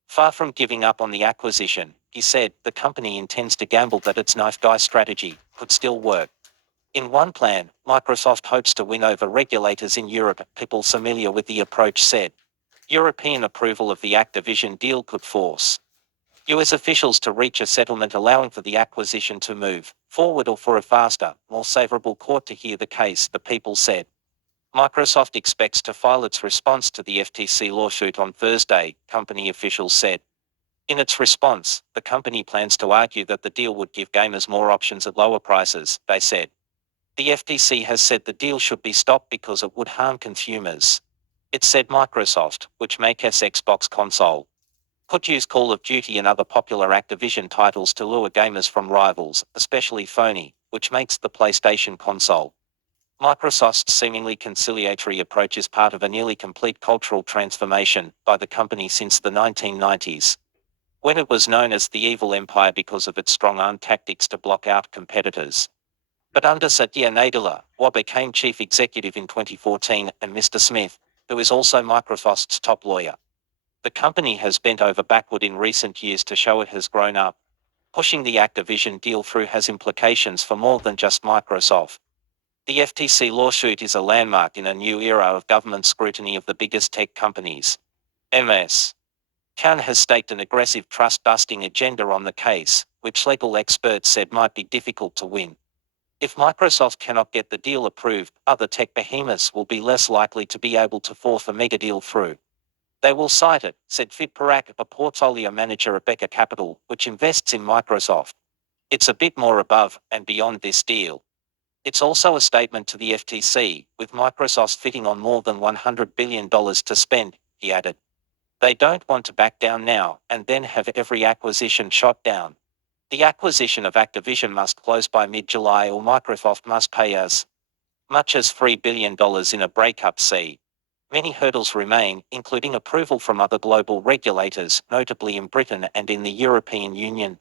Far from giving up on the acquisition, he said, the company intends to gamble that its knife guy strategy could still work. In one plan, Microsoft hopes to win over regulators in Europe. People familiar with the approach said European approval of the Activision deal could force US officials to reach a settlement allowing for the acquisition to move forward or for a faster, more favorable court to hear the case, the people said. Microsoft expects to file its response to the FTC lawsuit on Thursday, company officials said. In its response, the company plans to argue that the deal would give gamers more options at lower prices, they said. The FTC has said the deal should be stopped because it would harm consumers. It said Microsoft, which makes Xbox console, could use Call of Duty and other popular Activision titles to lure gamers from rivals, especially Sony, which makes the PlayStation console. Microsoft's seemingly conciliatory approach is part of a nearly complete cultural transformation by the company since the 1990s, when it was known as the Evil Empire because of its strong-arm tactics to block out competitors. But under Satya Nadella, who became chief executive in 2014, and Mr. Smith, who is also Microsoft's top lawyer, the company has bent over backward in recent years to show it has grown up. Pushing the Activision deal through has implications for more than just Microsoft. The FTC lawsuit is a landmark in a new era of government scrutiny of the biggest tech companies. MS Khan has staked an aggressive trust-busting agenda on the case, which legal experts said might be difficult to win. If Microsoft cannot get the deal approved, other tech behemoths will be less likely to be able to force a mega deal through. They will cite it, said Fit Parak, a portfolio manager at Becker Capital, which invests in Microsoft. It's a bit more above and beyond this deal. It's also a statement to the FTC, with Microsoft fitting on more than $100 billion to spend, he added. They don't want to back down now and then have every acquisition shot down. The acquisition of Activision must close by mid-July or Microsoft must pay as much as $3 billion in a breakup fee. Many hurdles remain, including approval from other global regulators, notably in Britain and in the European Union.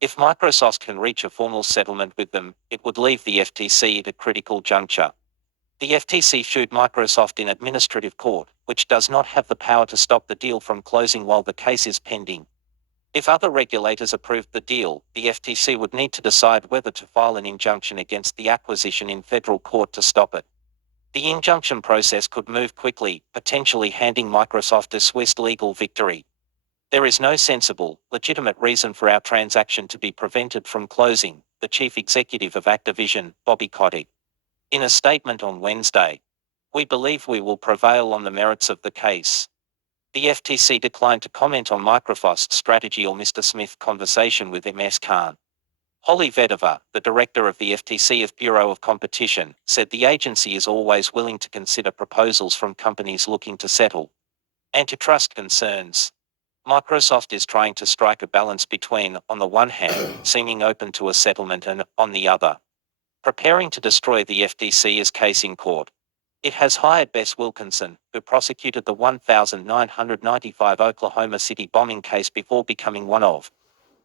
If Microsoft can reach a formal settlement with them, it would leave the FTC at a critical juncture. The FTC sued Microsoft in administrative court, which does not have the power to stop the deal from closing while the case is pending. If other regulators approved the deal, the FTC would need to decide whether to file an injunction against the acquisition in federal court to stop it. The injunction process could move quickly, potentially handing Microsoft a swift legal victory. There is no sensible, legitimate reason for our transaction to be prevented from closing, the chief executive of Activision, Bobby Kotick. In a statement on Wednesday, we believe we will prevail on the merits of the case. The FTC declined to comment on Microsoft's strategy or Mr. Smith's conversation with MS Khan. Holly Vedova, the director of the FTC's Bureau of Competition, said the agency is always willing to consider proposals from companies looking to settle antitrust concerns. Microsoft is trying to strike a balance between, on the one hand, seeming open to a settlement and, on the other, preparing to destroy the FTC's case in court. It has hired Bess Wilkinson, who prosecuted the 1995 Oklahoma City bombing case before becoming one of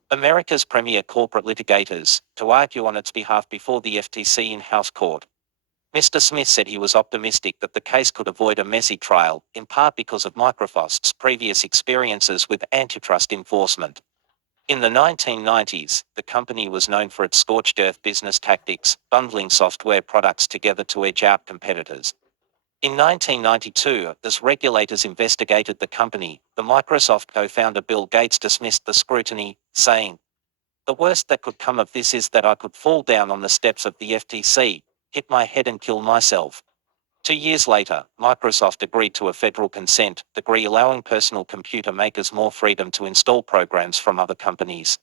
America's premier corporate litigators, to argue on its behalf before the FTC in house court. Mr. Smith said he was optimistic that the case could avoid a messy trial, in part because of Microsoft's previous experiences with antitrust enforcement. In the 1990s, the company was known for its scorched earth business tactics, bundling software products together to edge out competitors. In 1992, as regulators investigated the company, the Microsoft co-founder Bill Gates dismissed the scrutiny, saying, "The worst that could come of this is that I could fall down on the steps of the FTC, hit my head and kill myself." 2 years later, Microsoft agreed to a federal consent decree allowing personal computer makers more freedom to install programs from other companies.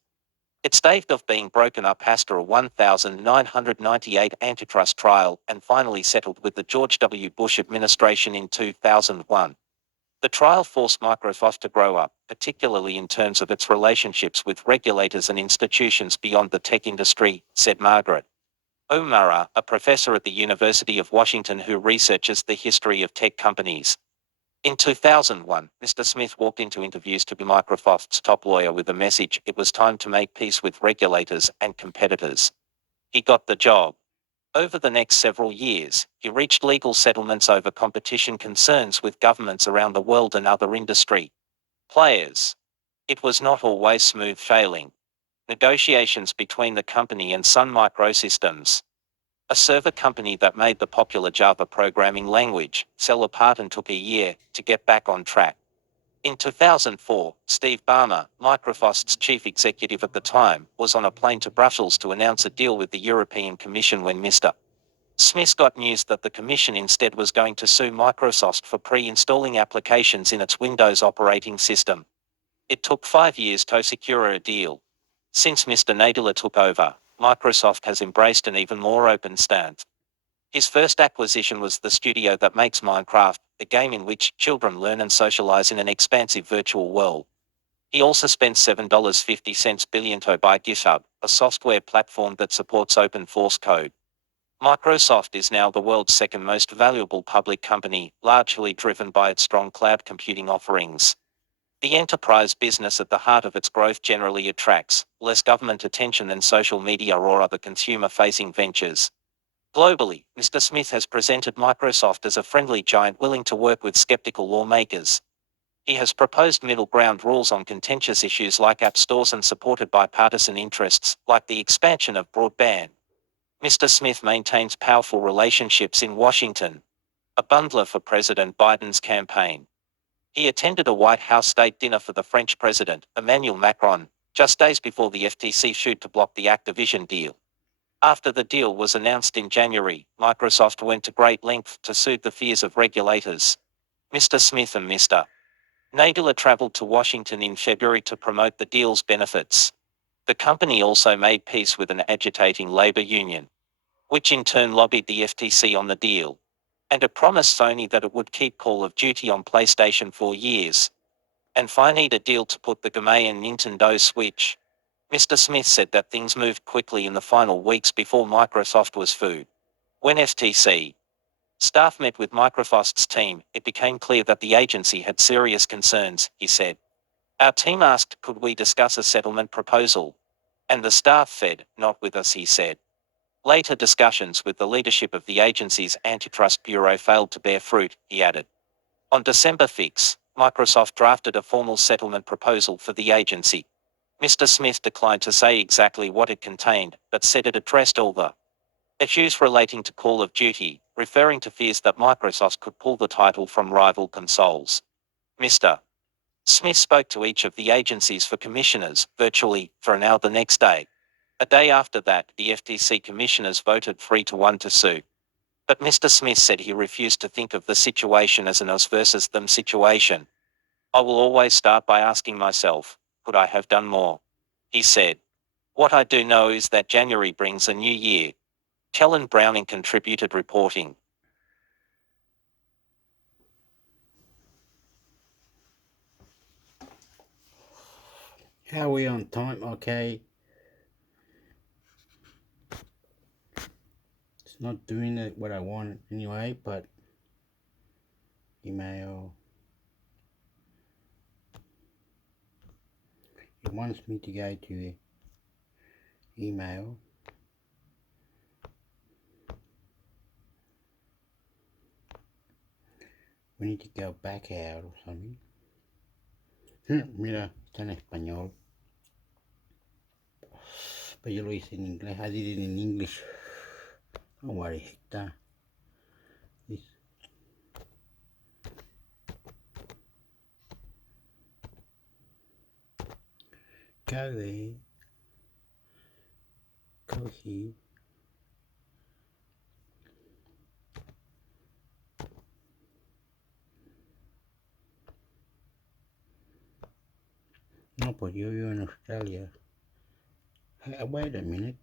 It staved off being broken up after a 1998 antitrust trial and finally settled with the George W. Bush administration in 2001. The trial forced Microsoft to grow up, particularly in terms of its relationships with regulators and institutions beyond the tech industry, said Margaret O'Mara, a professor at the University of Washington who researches the history of tech companies. In 2001, Mr. Smith walked into interviews to be Microsoft's top lawyer with the message it was time to make peace with regulators and competitors. He got the job. Over the next several years, he reached legal settlements over competition concerns with governments around the world and other industry players. It was not always smooth sailing. Negotiations between the company and Sun Microsystems, a server company that made the popular Java programming language, fell apart and took a year to get back on track. In 2004, Steve Ballmer, Microsoft's chief executive at the time, was on a plane to Brussels to announce a deal with the European Commission when Mr. Smith got news that the Commission instead was going to sue Microsoft for pre-installing applications in its Windows operating system. It took 5 years to secure a deal. Since Mr. Nadler took over, Microsoft has embraced an even more open stance. His first acquisition was the studio that makes Minecraft, a game in which children learn and socialize in an expansive virtual world. He also spent $7.50 billion to buy GitHub, a software platform that supports open source code. Microsoft is now the world's second most valuable public company, largely driven by its strong cloud computing offerings. The enterprise business at the heart of its growth generally attracts less government attention than social media or other consumer-facing ventures. Globally, Mr. Smith has presented Microsoft as a friendly giant willing to work with skeptical lawmakers. He has proposed middle ground rules on contentious issues like app stores and supported bipartisan interests, like the expansion of broadband. Mr. Smith maintains powerful relationships in Washington, a bundler for President Biden's campaign. He attended a White House state dinner for the French President, Emmanuel Macron, just days before the FTC sued to block the Activision deal. After the deal was announced in January, Microsoft went to great lengths to soothe the fears of regulators. Mr. Smith and Mr. Nadler traveled to Washington in February to promote the deal's benefits. The company also made peace with an agitating labor union, which in turn lobbied the FTC on the deal. And it promised Sony that it would keep Call of Duty on PlayStation for years. And finally a deal to put the game in Nintendo Switch. Mr. Smith said that things moved quickly in the final weeks before Microsoft was sued. When FTC staff met with Microsoft's team, it became clear that the agency had serious concerns, he said. Our team asked, could we discuss a settlement proposal? And the staff said, not with us, he said. Later discussions with the leadership of the agency's antitrust bureau failed to bear fruit, he added. On December 6, Microsoft drafted a formal settlement proposal for the agency. Mr. Smith declined to say exactly what it contained, but said it addressed all the issues relating to Call of Duty, referring to fears that Microsoft could pull the title from rival consoles. Mr. Smith spoke to each of the agencies for commissioners, virtually, for an hour the next day. A day after that, the FTC commissioners voted 3-1 to sue. But Mr. Smith said he refused to think of the situation as an us versus them situation. I will always start by asking myself, could I have done more? He said. What I do know is that January brings a new year. Helen Browning contributed reporting. Are we on time? Okay. It's not doing it what I want anyway, but email. It wants me to go to email. We need to go back out or something. Mira, está en español. Pero yo lo hice en inglés. I did it in English. Don't worry, está. Cogí. No, pues yo vivo en Australia. Hey, wait a minute.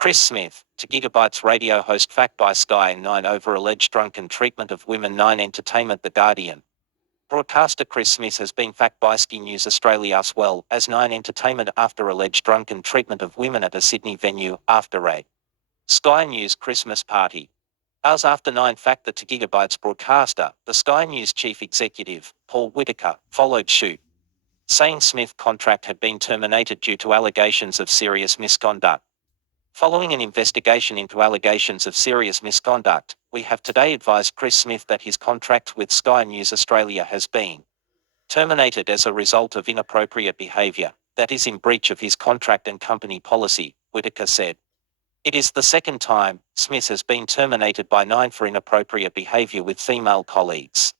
Chris Smith, to Gigabytes radio host Fact by Sky 9 over alleged drunken treatment of women 9 Entertainment The Guardian. Broadcaster Chris Smith has been fact by Sky News Australia as well as 9 Entertainment after alleged drunken treatment of women at a Sydney venue after a Sky News Christmas party. Hours after 9 factor to Gigabytes broadcaster, the Sky News chief executive, Paul Whitaker, followed suit, saying Smith's contract had been terminated due to allegations of serious misconduct. Following an investigation into allegations of serious misconduct, we have today advised Chris Smith that his contract with Sky News Australia has been terminated as a result of inappropriate behaviour, that is in breach of his contract and company policy, Whitaker said. It is the second time Smith has been terminated by 9 for inappropriate behaviour with female colleagues.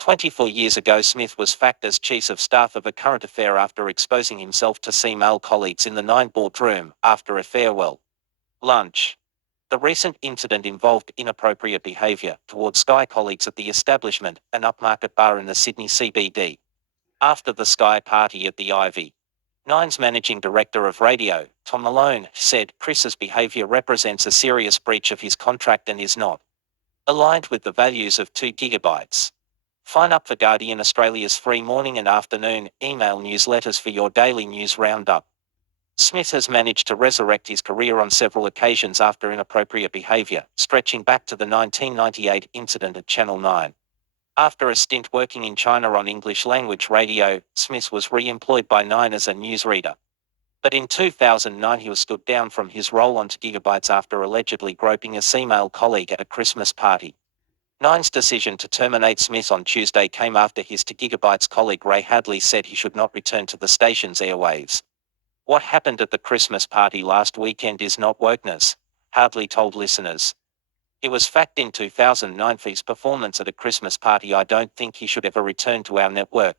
24 years ago Smith was sacked as chief of staff of a current affair after exposing himself to female colleagues in the 9 boardroom after a farewell lunch. The recent incident involved inappropriate behaviour towards Sky colleagues at the establishment, an upmarket bar in the Sydney CBD. After the Sky party at the Ivy, Nine's managing director of radio, Tom Malone, said Chris's behaviour represents a serious breach of his contract and is not aligned with the values of 2 Gigabytes. Sign up for Guardian Australia's free morning and afternoon email newsletters for your daily news roundup. Smith has managed to resurrect his career on several occasions after inappropriate behaviour, stretching back to the 1998 incident at Channel 9. After a stint working in China on English language radio, Smith was re-employed by 9 as a newsreader. But in 2009 he was stood down from his role on Gigabytes after allegedly groping a female colleague at a Christmas party. 9's decision to terminate Smith on Tuesday came after his Gigabytes colleague Ray Hadley said he should not return to the station's airwaves. What happened at the Christmas party last weekend is not wokeness, Hadley told listeners. He was sacked in 2009 for his performance at a Christmas party. I don't think he should ever return to our network.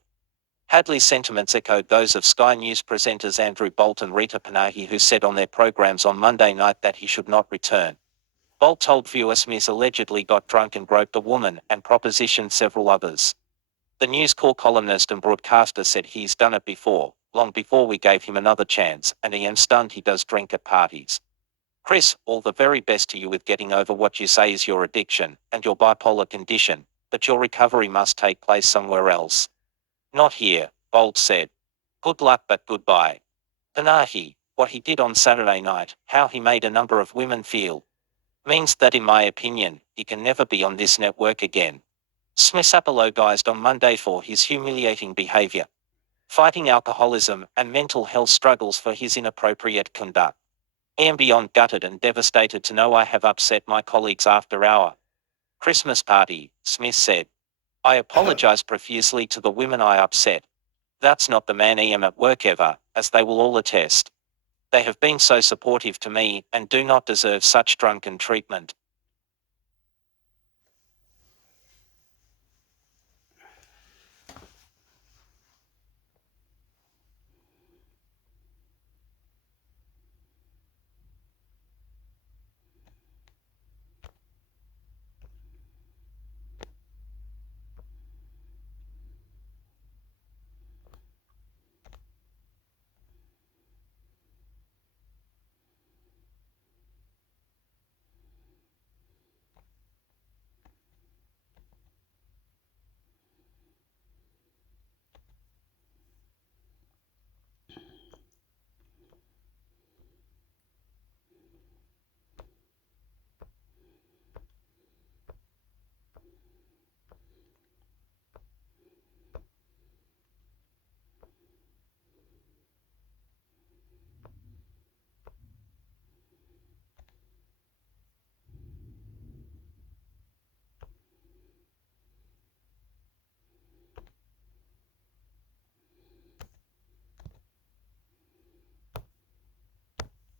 Hadley's sentiments echoed those of Sky News presenters Andrew Bolt and Rita Panahi, who said on their programs on Monday night that he should not return. Bolt told viewers Smith allegedly got drunk and groped a woman and propositioned several others. The News Corp columnist and broadcaster said he's done it before, long before we gave him another chance, and I am stunned he does drink at parties. Chris, all the very best to you with getting over what you say is your addiction and your bipolar condition, but your recovery must take place somewhere else. Not here, Bolt said. Good luck but goodbye. Panahi, what he did on Saturday night, how he made a number of women feel, means that in my opinion, he can never be on this network again. Smith apologized on Monday for his humiliating behavior, fighting alcoholism and mental health struggles for his inappropriate conduct. I am beyond gutted and devastated to know I have upset my colleagues after our Christmas party, Smith said. I apologize profusely to the women I upset. That's not the man I am at work ever, as they will all attest. They have been so supportive to me and do not deserve such drunken treatment.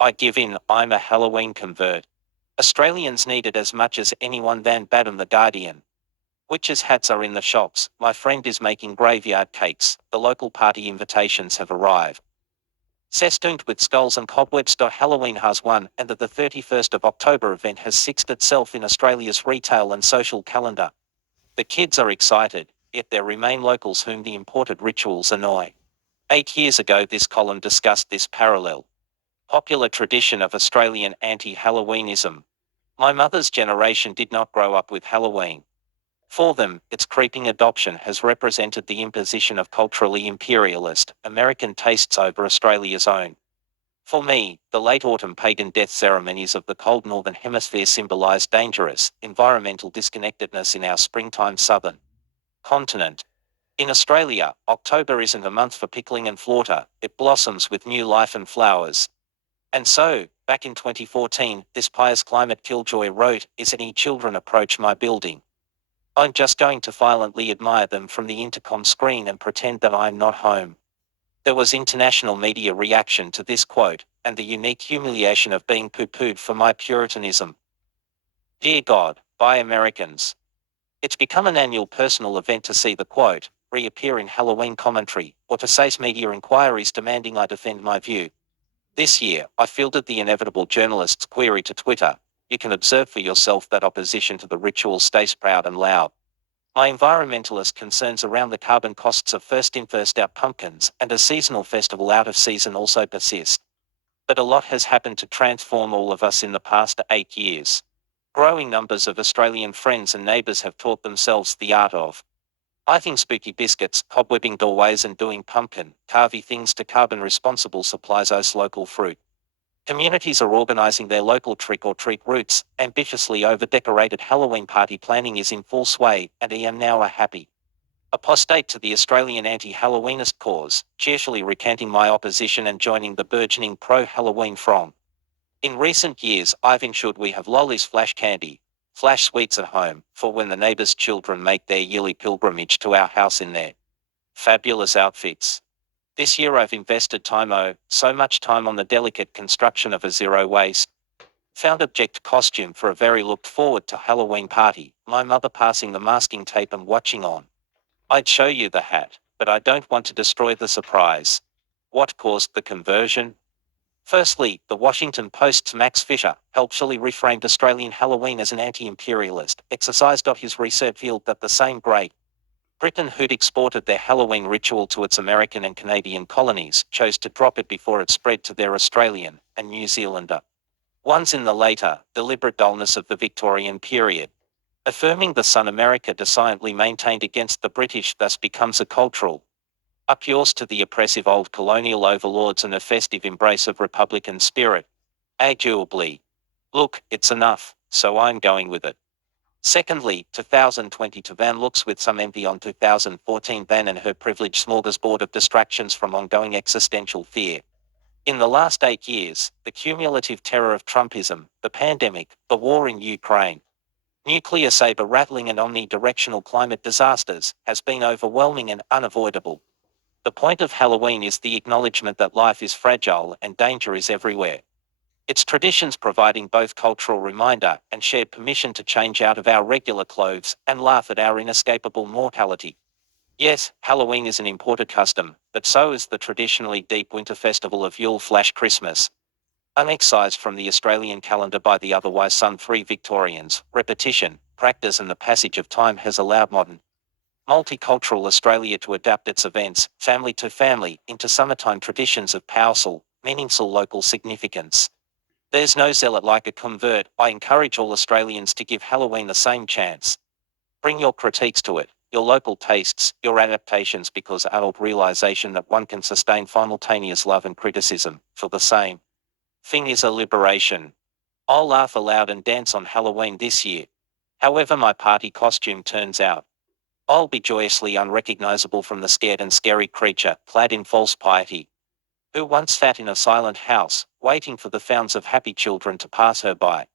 I give in, I'm a Halloween convert. Australians need it as much as anyone. Van Baden The Guardian. Witches' hats are in the shops, my friend is making graveyard cakes, the local party invitations have arrived. Festooned with skulls and cobwebs. Halloween has won, and the 31st of October event has fixed itself in Australia's retail and social calendar. The kids are excited, yet there remain locals whom the imported rituals annoy. 8 years ago this column discussed this parallel popular tradition of Australian anti-Halloweenism. My mother's generation did not grow up with Halloween. For them, its creeping adoption has represented the imposition of culturally imperialist, American tastes over Australia's own. For me, the late autumn pagan death ceremonies of the cold northern hemisphere symbolise dangerous, environmental disconnectedness in our springtime southern continent. In Australia, October isn't a month for pickling and flauta, it blossoms with new life and flowers. And so, back in 2014, this pious climate killjoy wrote, "Is any children approach my building? I'm just going to violently admire them from the intercom screen and pretend that I'm not home." There was international media reaction to this quote, and the unique humiliation of being pooh-poohed for my puritanism. Dear God, by Americans. It's become an annual personal event to see the quote reappear in Halloween commentary, or to face media inquiries demanding I defend my view. This year, I fielded the inevitable journalist's query to Twitter. You can observe for yourself that opposition to the ritual stays proud and loud. My environmentalist concerns around the carbon costs of first in first out pumpkins and a seasonal festival out of season also persist. But a lot has happened to transform all of us in the past 8 years. Growing numbers of Australian friends and neighbours have taught themselves the art of icing spooky biscuits, cobwebbing doorways and doing pumpkin carvy things to carbon responsible supplies of local fruit. Communities are organising their local trick-or-treat routes, ambitiously over-decorated Halloween party planning is in full sway, and I am now a happy apostate to the Australian anti-Halloweenist cause, cheerfully recanting my opposition and joining the burgeoning pro-Halloween front. In recent years, I've ensured we have lollies flash candy, flash sweets at home, for when the neighbours' children make their yearly pilgrimage to our house in their fabulous outfits. This year I've invested so much time on the delicate construction of a zero-waste, found object costume for a very looked forward to Halloween party, my mother passing the masking tape and watching on. I'd show you the hat. but I don't want to destroy the surprise. What caused the conversion? Firstly, the Washington Post's Max Fisher helpfully reframed Australian Halloween as an anti-imperialist exercise. His research revealed that the same Great Britain who'd exported their Halloween ritual to its American and Canadian colonies chose to drop it before it spread to their Australian and New Zealander ones in the later, deliberate dullness of the Victorian period. Affirming the Sun America defiantly maintained against the British thus becomes a cultural appeals to the oppressive old colonial overlords and a festive embrace of Republican spirit. Arguably, look, it's enough, so I'm going with it. Secondly, 2022 Van looks with some envy on 2014 Van and her privileged smorgasbord of distractions from ongoing existential fear. In the last 8 years, the cumulative terror of Trumpism, the pandemic, the war in Ukraine, nuclear saber rattling and omnidirectional climate disasters, has been overwhelming and unavoidable. The point of Halloween is the acknowledgement that life is fragile and danger is everywhere. Its traditions providing both cultural reminder and shared permission to change out of our regular clothes and laugh at our inescapable mortality. Yes, Halloween is an imported custom, but so is the traditionally deep winter festival of Yule/Christmas. Unexcised from the Australian calendar by the otherwise sun-free Victorians, repetition, practice and the passage of time has allowed modern, multicultural Australia to adapt its events, family to family, into summertime traditions of powerful, meaningful local significance. There's no zealot like a convert. I encourage all Australians to give Halloween the same chance. Bring your critiques to it, your local tastes, your adaptations, because adult realization that one can sustain simultaneous love and criticism for the same thing is a liberation. I'll laugh aloud and dance on Halloween this year. However my party costume turns out, I'll be joyously unrecognizable from the scared and scary creature, clad in false piety, who once sat in a silent house, waiting for the founts of happy children to pass her by.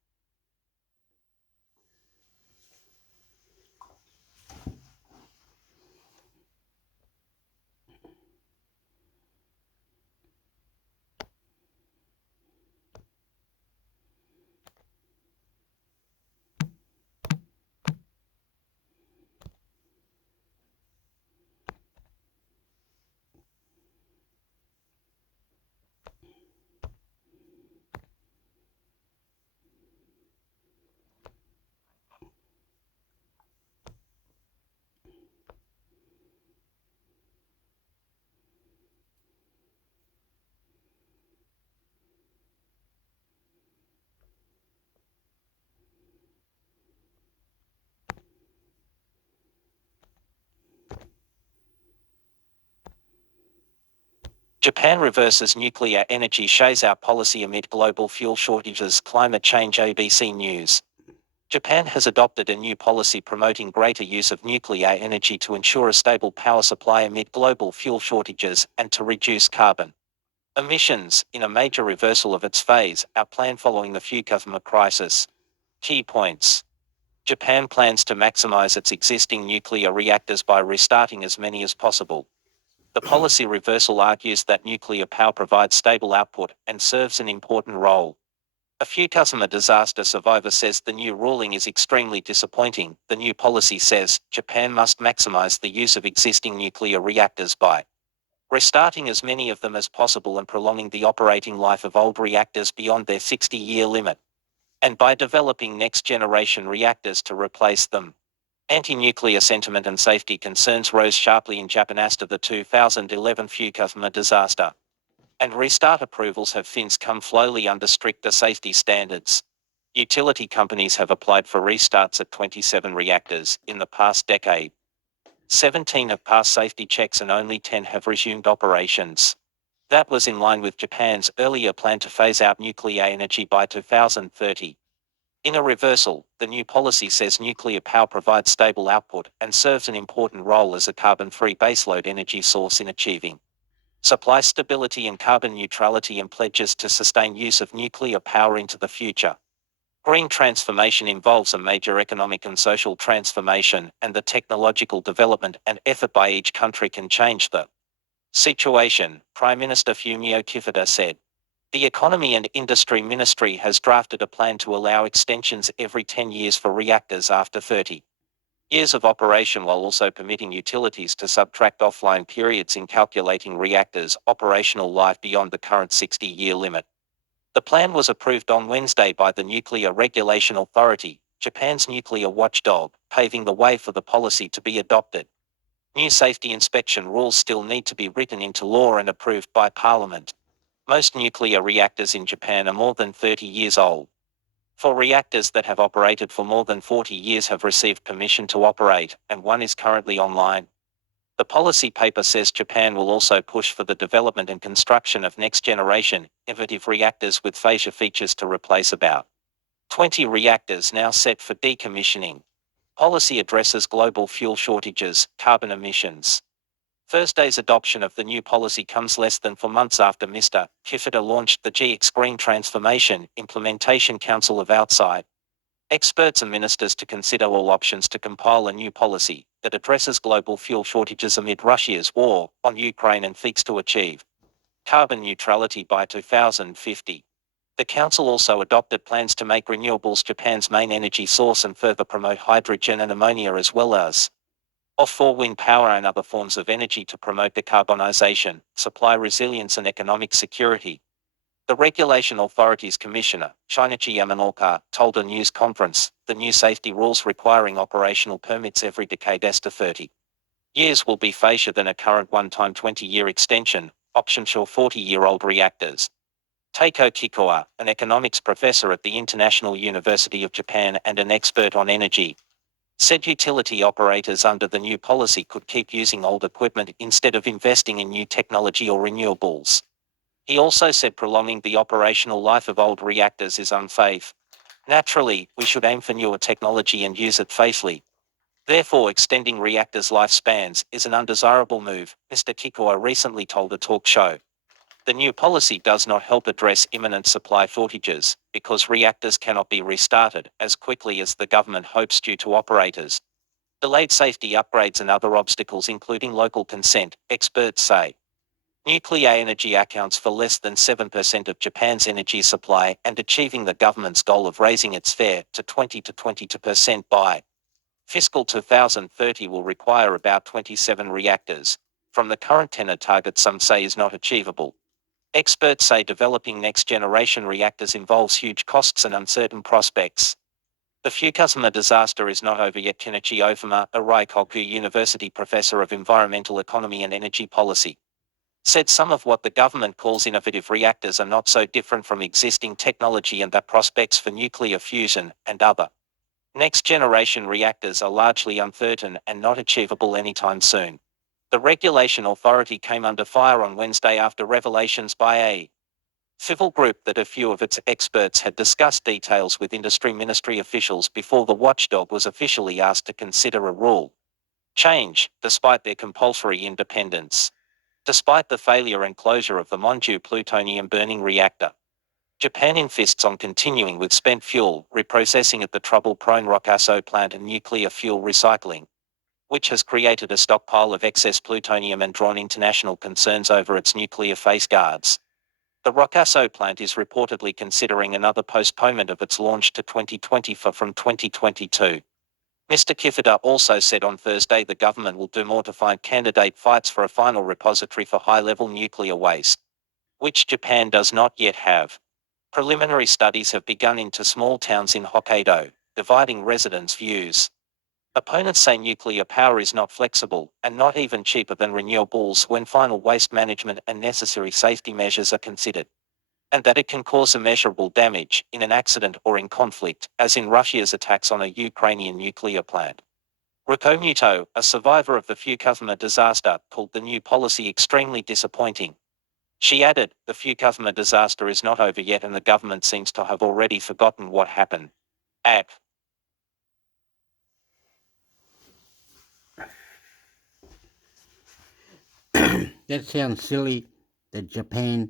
Japan reverses nuclear energy shares out policy amid global fuel shortages. Climate change. ABC News. Japan has adopted a new policy promoting greater use of nuclear energy to ensure a stable power supply amid global fuel shortages and to reduce carbon emissions, in a major reversal of its phase-out plan following the Fukushima crisis. Key points. Japan plans to maximize its existing nuclear reactors by restarting as many as possible. The policy reversal argues that nuclear power provides stable output and serves an important role. A Fukushima disaster survivor says the new ruling is extremely disappointing. The new policy says Japan must maximize the use of existing nuclear reactors by restarting as many of them as possible and prolonging the operating life of old reactors beyond their 60-year limit, and by developing next-generation reactors to replace them. Anti-nuclear sentiment and safety concerns rose sharply in Japan after the 2011 Fukushima disaster, and restart approvals have since come slowly under stricter safety standards. Utility companies have applied for restarts at 27 reactors in the past decade. 17 have passed safety checks and only 10 have resumed operations. That was in line with Japan's earlier plan to phase out nuclear energy by 2030. In a reversal, the new policy says nuclear power provides stable output and serves an important role as a carbon-free baseload energy source in achieving supply stability and carbon neutrality, and pledges to sustain use of nuclear power into the future. Green transformation involves a major economic and social transformation, and the technological development and effort by each country can change the situation, Prime Minister Fumio Kishida said. The Economy and Industry Ministry has drafted a plan to allow extensions every 10 years for reactors after 30. Years of operation while also permitting utilities to subtract offline periods in calculating reactors' operational life beyond the current 60-year limit. The plan was approved on Wednesday by the Nuclear Regulation Authority, Japan's nuclear watchdog, paving the way for the policy to be adopted. New safety inspection rules still need to be written into law and approved by Parliament. Most nuclear reactors in Japan are more than 30 years old. For reactors that have operated for more than 40 years have received permission to operate, and one is currently online. The policy paper says Japan will also push for the development and construction of next-generation, innovative reactors with fascia features to replace about 20 reactors now set for decommissioning. Policy addresses global fuel shortages, carbon emissions. Thursday's adoption of the new policy comes less than 4 months after Mr. Kifida launched the GX Green Transformation Implementation Council of outside experts and ministers to consider all options to compile a new policy that addresses global fuel shortages amid Russia's war on Ukraine and seeks to achieve carbon neutrality by 2050. The Council also adopted plans to make renewables Japan's main energy source and further promote hydrogen and ammonia as well as offshore wind power and other forms of energy to promote decarbonization, supply resilience and economic security. The Regulation Authority's Commissioner, Shinichi Yamanaka, told a news conference, the new safety rules requiring operational permits every decade as to 30 years will be fascia than a current one-time 20-year extension, option for 40-year-old reactors. Teiko Kikoa, an economics professor at the International University of Japan and an expert on energy, said utility operators under the new policy could keep using old equipment instead of investing in new technology or renewables. He also said prolonging the operational life of old reactors is unsafe. Naturally, we should aim for newer technology and use it safely. Therefore, extending reactors' lifespans is an undesirable move, Mr. Kikoa recently told a talk show. The new policy does not help address imminent supply shortages, because reactors cannot be restarted as quickly as the government hopes due to operators' delayed safety upgrades and other obstacles including local consent, experts say. Nuclear energy accounts for less than 7% of Japan's energy supply, and achieving the government's goal of raising its share to 20 to 22% by fiscal 2030 will require about 27 reactors. From the current 10 target some say is not achievable. Experts say developing next-generation reactors involves huge costs and uncertain prospects. The Fukushima disaster is not over yet. Kenichi Ofuma, a Raikoku University professor of environmental economy and energy policy, said some of what the government calls innovative reactors are not so different from existing technology and that prospects for nuclear fusion and other next-generation reactors are largely uncertain and not achievable anytime soon. The regulation authority came under fire on Wednesday after revelations by a civil group that a few of its experts had discussed details with industry ministry officials before the watchdog was officially asked to consider a rule change, despite their compulsory independence. Despite the failure and closure of the Monju plutonium burning reactor, Japan insists on continuing with spent fuel reprocessing at the trouble-prone Rokaso plant and nuclear fuel recycling, which has created a stockpile of excess plutonium and drawn international concerns over its nuclear safeguards. The Rokaso plant is reportedly considering another postponement of its launch to 2024 from 2022. Mr. Kifida also said on Thursday the government will do more to find candidate sites for a final repository for high-level nuclear waste, which Japan does not yet have. Preliminary studies have begun into small towns in Hokkaido, dividing residents' views. Opponents say nuclear power is not flexible, and not even cheaper than renewables when final waste management and necessary safety measures are considered, and that it can cause immeasurable damage in an accident or in conflict, as in Russia's attacks on a Ukrainian nuclear plant. Riko Muto, a survivor of the Fukushima disaster, called the new policy extremely disappointing. She added, the Fukushima disaster is not over yet and the government seems to have already forgotten what happened. That sounds silly that Japan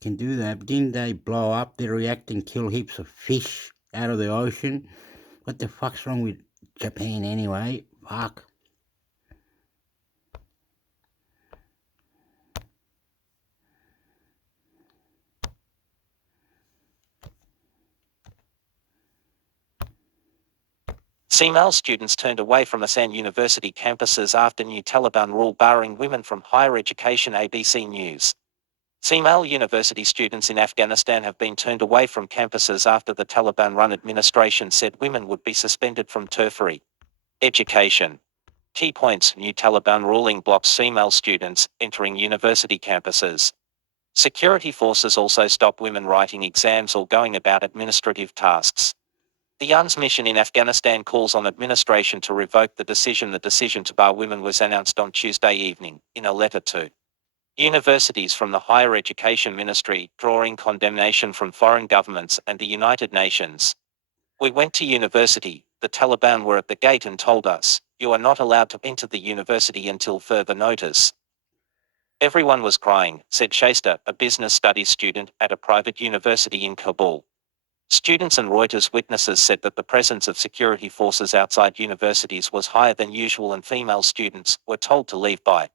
can do that. But didn't they blow up the reactor and kill heaps of fish out of the ocean? What the fuck's wrong with Japan anyway? Fuck. Female students turned away from Asan University campuses after new Taliban rule barring women from higher education. ABC News. Female university students in Afghanistan have been turned away from campuses after the Taliban-run administration said women would be suspended from tertiary education. Key points: new Taliban ruling blocks female students entering university campuses. Security forces also stop women writing exams or going about administrative tasks. The UN's mission in Afghanistan calls on administration to revoke the decision. The decision to bar women was announced on Tuesday evening in a letter to universities from the Higher Education Ministry, drawing condemnation from foreign governments and the United Nations. We went to university, the Taliban were at the gate and told us, "You are not allowed to enter the university until further notice." Everyone was crying, said Shaista, a business studies student at a private university in Kabul. Students and Reuters witnesses said that the presence of security forces outside universities was higher than usual and female students were told to leave by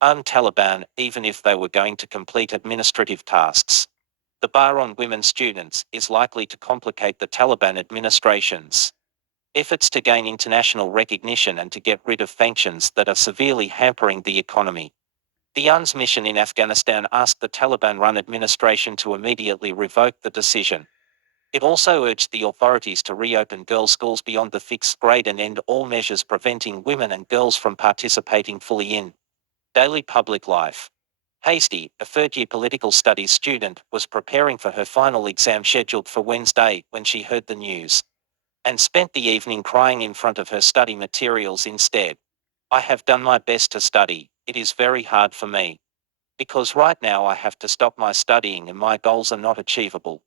Taliban, even if they were going to complete administrative tasks. The bar on women students is likely to complicate the Taliban administration's efforts to gain international recognition and to get rid of sanctions that are severely hampering the economy. The UN's mission in Afghanistan asked the Taliban-run administration to immediately revoke the decision. It also urged the authorities to reopen girls' schools beyond the fixed grade and end all measures preventing women and girls from participating fully in daily public life. Hasty, a third-year political studies student, was preparing for her final exam scheduled for Wednesday when she heard the news, and spent the evening crying in front of her study materials instead. "I have done my best to study, it is very hard for me. Because right now I have to stop my studying and my goals are not achievable.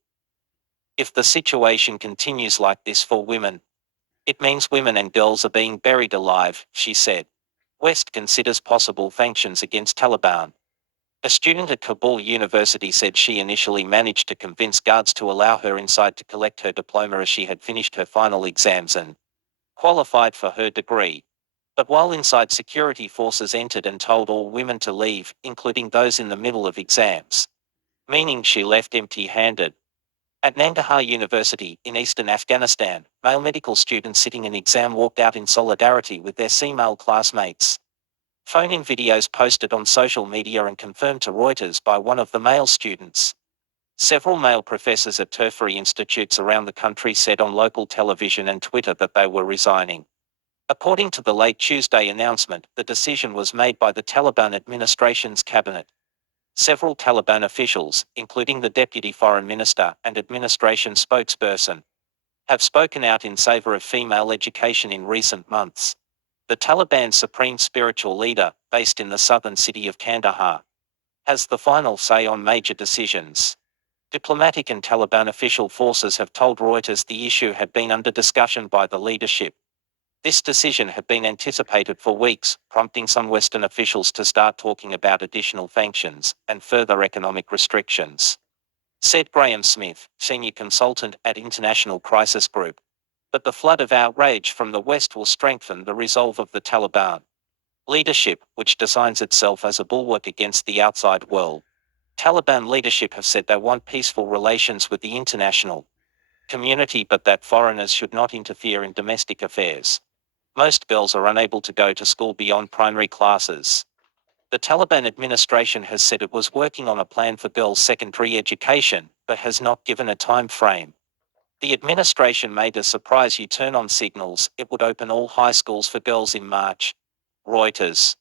If the situation continues like this for women, it means women and girls are being buried alive," she said. West considers possible sanctions against Taliban. A student at Kabul University said she initially managed to convince guards to allow her inside to collect her diploma as she had finished her final exams and qualified for her degree. But while inside, security forces entered and told all women to leave, including those in the middle of exams, meaning she left empty-handed. At Nangarhar University in eastern Afghanistan, male medical students sitting an exam walked out in solidarity with their female classmates. Phone-in videos posted on social media and confirmed to Reuters by one of the male students. Several male professors at tertiary institutes around the country said on local television and Twitter that they were resigning. According to the late Tuesday announcement, the decision was made by the Taliban administration's cabinet. Several Taliban officials, including the deputy foreign minister and administration spokesperson, have spoken out in favor of female education in recent months. The Taliban's supreme spiritual leader, based in the southern city of Kandahar, has the final say on major decisions. Diplomatic and Taliban official forces have told Reuters the issue had been under discussion by the leadership. This decision had been anticipated for weeks, prompting some Western officials to start talking about additional sanctions and further economic restrictions, said Graham Smith, senior consultant at International Crisis Group. But the flood of outrage from the West will strengthen the resolve of the Taliban leadership, which designs itself as a bulwark against the outside world. Taliban leadership have said they want peaceful relations with the international community, but that foreigners should not interfere in domestic affairs. Most girls are unable to go to school beyond primary classes. The Taliban administration has said it was working on a plan for girls' secondary education, but has not given a time frame. The administration made a surprise U-turn on signals it would open all high schools for girls in March. Reuters.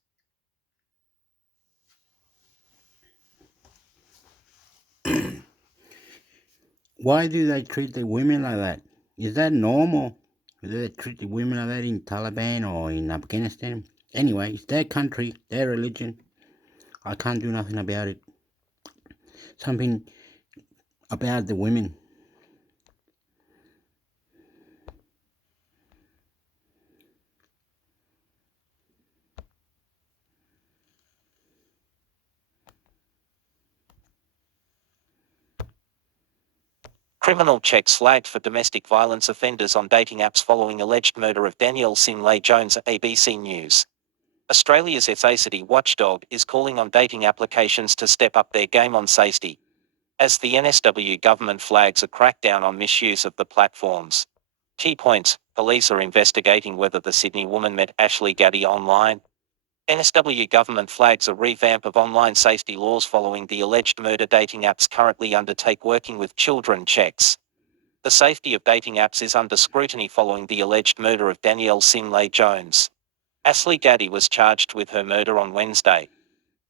Why do they treat the women like that? Is that normal? Do they treat the women like that in Taliban or in Afghanistan? Anyway, it's their country, their religion. I can't do nothing about it. Something about the women. Criminal checks flagged for domestic violence offenders on dating apps following alleged murder of Danielle Sinlay Jones. ABC News. Australia's ethnicity watchdog is calling on dating applications to step up their game on safety, as the NSW government flags a crackdown on misuse of the platforms. Key points: police are investigating whether the Sydney woman met Ashley Gaddy online. NSW government flags a revamp of online safety laws following the alleged murder. Dating apps currently undertake working with children checks. The safety of dating apps is under scrutiny following the alleged murder of Danielle Simlay Jones. Ashley Gaddy was charged with her murder on Wednesday.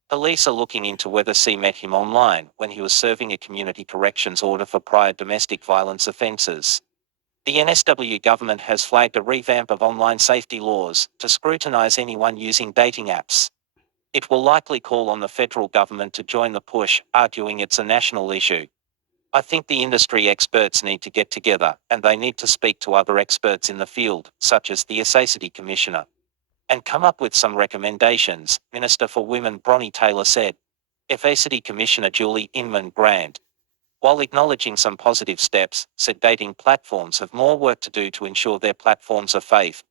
Police are looking into whether C met him online when he was serving a community corrections order for prior domestic violence offences. The NSW government has flagged a revamp of online safety laws to scrutinise anyone using dating apps. It will likely call on the federal government to join the push, arguing it's a national issue. I think the industry experts need to get together, and they need to speak to other experts in the field, such as the Assacity Commissioner, and come up with some recommendations, Minister for Women Bronnie Taylor said. Assacity Commissioner Julie Inman Grant, while acknowledging some positive steps, said dating platforms have more work to do to ensure their platforms are safe.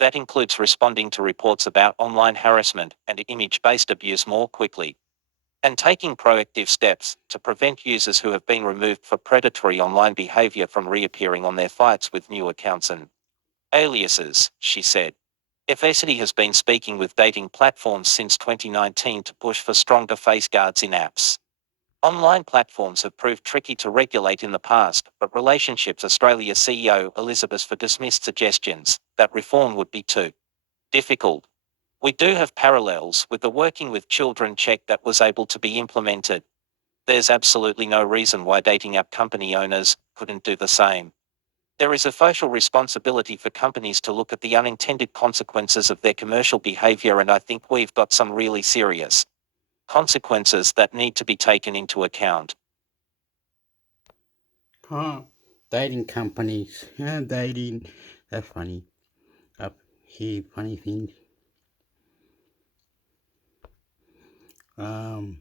That includes responding to reports about online harassment and image-based abuse more quickly, and taking proactive steps to prevent users who have been removed for predatory online behavior from reappearing on their sites with new accounts and aliases, she said. Assacity has been speaking with dating platforms since 2019 to push for stronger safeguards in apps. Online platforms have proved tricky to regulate in the past, but Relationships Australia CEO Elizabeth Ford dismissed suggestions that reform would be too difficult. We do have parallels with the working with children check that was able to be implemented. There's absolutely no reason why dating app company owners couldn't do the same. There is a social responsibility for companies to look at the unintended consequences of their commercial behavior, and I think we've got some really serious consequences that need to be taken into account. Dating companies. Yeah, dating. That's funny. Funny things. Um,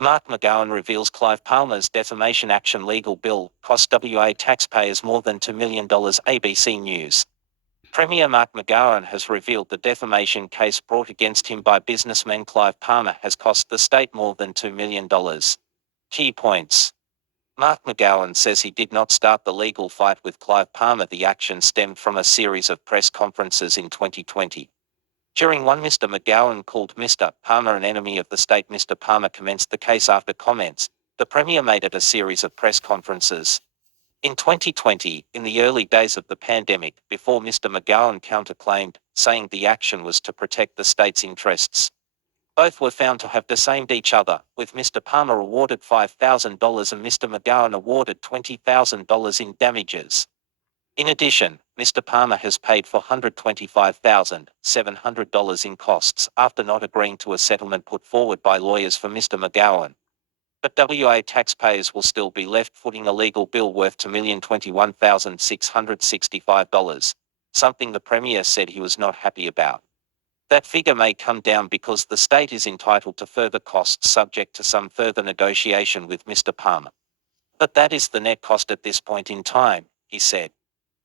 Mark McGowan reveals Clive Palmer's defamation action legal bill cost WA taxpayers more than $2 million. ABC News. Premier Mark McGowan has revealed the defamation case brought against him by businessman Clive Palmer has cost the state more than $2 million. Key points. Mark McGowan says he did not start the legal fight with Clive Palmer. The action stemmed from a series of press conferences in 2020. During one, Mr. McGowan called Mr. Palmer an enemy of the state. Mr. Palmer commenced the case after comments the Premier made at a series of press conferences. In 2020, in the early days of the pandemic, before Mr. McGowan counterclaimed, saying the action was to protect the state's interests. Both were found to have defamed each other, with Mr. Palmer awarded $5,000 and Mr. McGowan awarded $20,000 in damages. In addition, Mr. Palmer has paid $425,700 in costs after not agreeing to a settlement put forward by lawyers for Mr. McGowan. But WA taxpayers will still be left footing a legal bill worth $2,021,665, something the Premier said he was not happy about. That figure may come down because the state is entitled to further costs subject to some further negotiation with Mr. Palmer. But that is the net cost at this point in time, he said.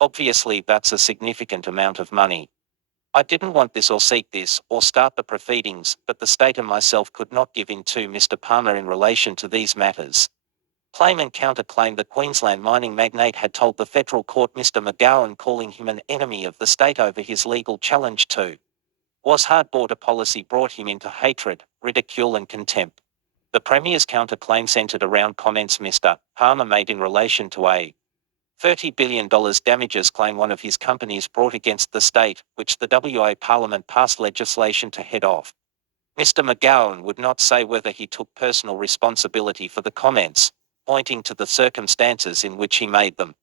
Obviously, that's a significant amount of money. I didn't want this or seek this or start the proceedings, but the state and myself could not give in to Mr. Palmer in relation to these matters. Claim and counterclaim. The Queensland mining magnate had told the federal court Mr. McGowan calling him an enemy of the state over his legal challenge to was hard border policy brought him into hatred, ridicule and contempt. The Premier's counterclaim centred around comments Mr. Palmer made in relation to a $30 billion damages claim one of his companies brought against the state, which the WA Parliament passed legislation to head off. Mr. McGowan would not say whether he took personal responsibility for the comments, pointing to the circumstances in which he made them.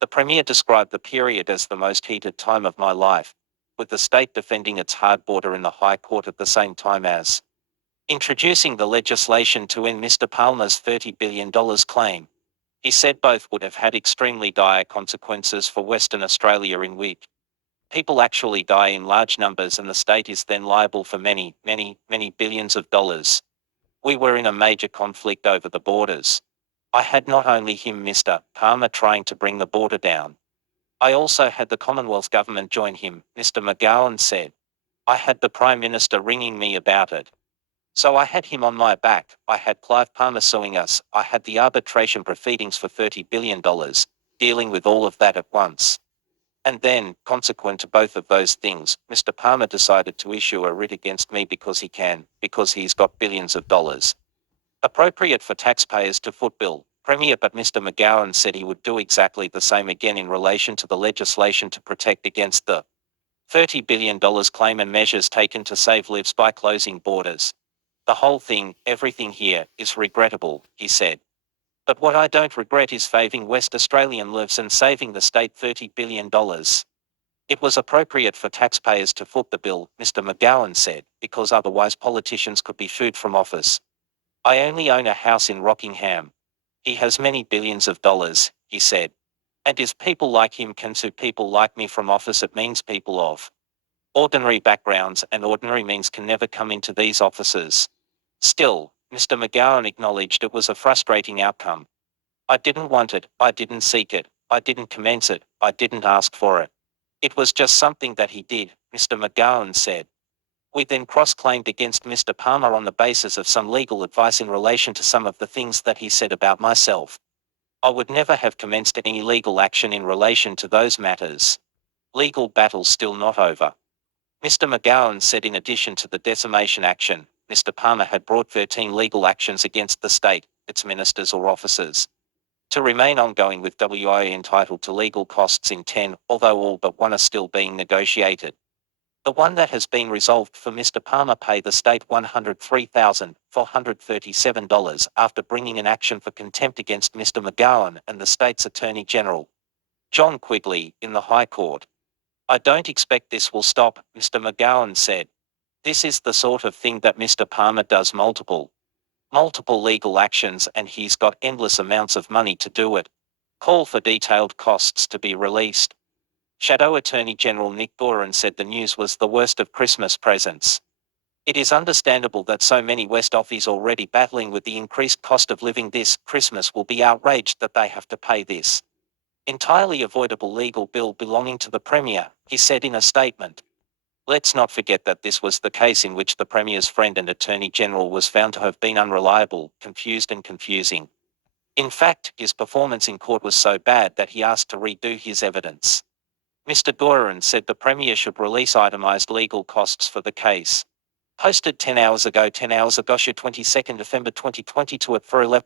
The Premier described the period as the most heated time of my life, with the state defending its hard border in the High Court at the same time as Introducing the legislation to end Mr. Palmer's $30 billion claim, he said both would have had extremely dire consequences for Western Australia, in which people actually die in large numbers and the state is then liable for many, many, many billions of dollars. We were in a major conflict over the borders. I had not only him, Mr. Palmer, trying to bring the border down. I also had the Commonwealth government join him, Mr. McGowan said. I had the Prime Minister ringing me about it. So I had him on my back, I had Clive Palmer suing us, I had the arbitration proceedings for $30 billion, dealing with all of that at once. And then, consequent to both of those things, Mr. Palmer decided to issue a writ against me because he can, because he's got billions of dollars. Appropriate for taxpayers to foot bill, Premier, but Mr. McGowan said he would do exactly the same again in relation to the legislation to protect against the $30 billion claim and measures taken to save lives by closing borders. The whole thing, everything here, is regrettable, he said. But what I don't regret is saving West Australian lives and saving the state $30 billion. It was appropriate for taxpayers to foot the bill, Mr. McGowan said, because otherwise politicians could be booed from office. I only own a house in Rockingham. He has many billions of dollars, he said. And if people like him can sue people like me from office, it means people of ordinary backgrounds and ordinary means can never come into these offices. Still, Mr. McGowan acknowledged it was a frustrating outcome. I didn't want it, I didn't seek it, I didn't commence it, I didn't ask for it. It was just something that he did, Mr. McGowan said. We then cross-claimed against Mr. Palmer on the basis of some legal advice in relation to some of the things that he said about myself. I would never have commenced any legal action in relation to those matters. Legal battle's still not over. Mr. McGowan said in addition to the defamation action, Mr. Palmer had brought 13 legal actions against the state, its ministers or officers. To remain ongoing with WIA entitled to legal costs in 10, although all but one are still being negotiated. The one that has been resolved for Mr. Palmer pay the state $103,437 after bringing an action for contempt against Mr. McGowan and the state's Attorney General, John Quigley, in the High Court. I don't expect this will stop, Mr. McGowan said. This is the sort of thing that Mr. Palmer does multiple legal actions and he's got endless amounts of money to do it. Call for detailed costs to be released. Shadow Attorney General Nick Gorin said the news was the worst of Christmas presents. It is understandable that so many West Offies already battling with the increased cost of living this Christmas will be outraged that they have to pay this entirely avoidable legal bill belonging to the Premier, he said in a statement. Let's not forget that this was the case in which the Premier's friend and Attorney General was found to have been unreliable, confused and confusing. In fact, his performance in court was so bad that he asked to redo his evidence. Mr. Gorin said the Premier should release itemised legal costs for the case. Posted 10 hours ago, 22nd November 2022 at 4:11.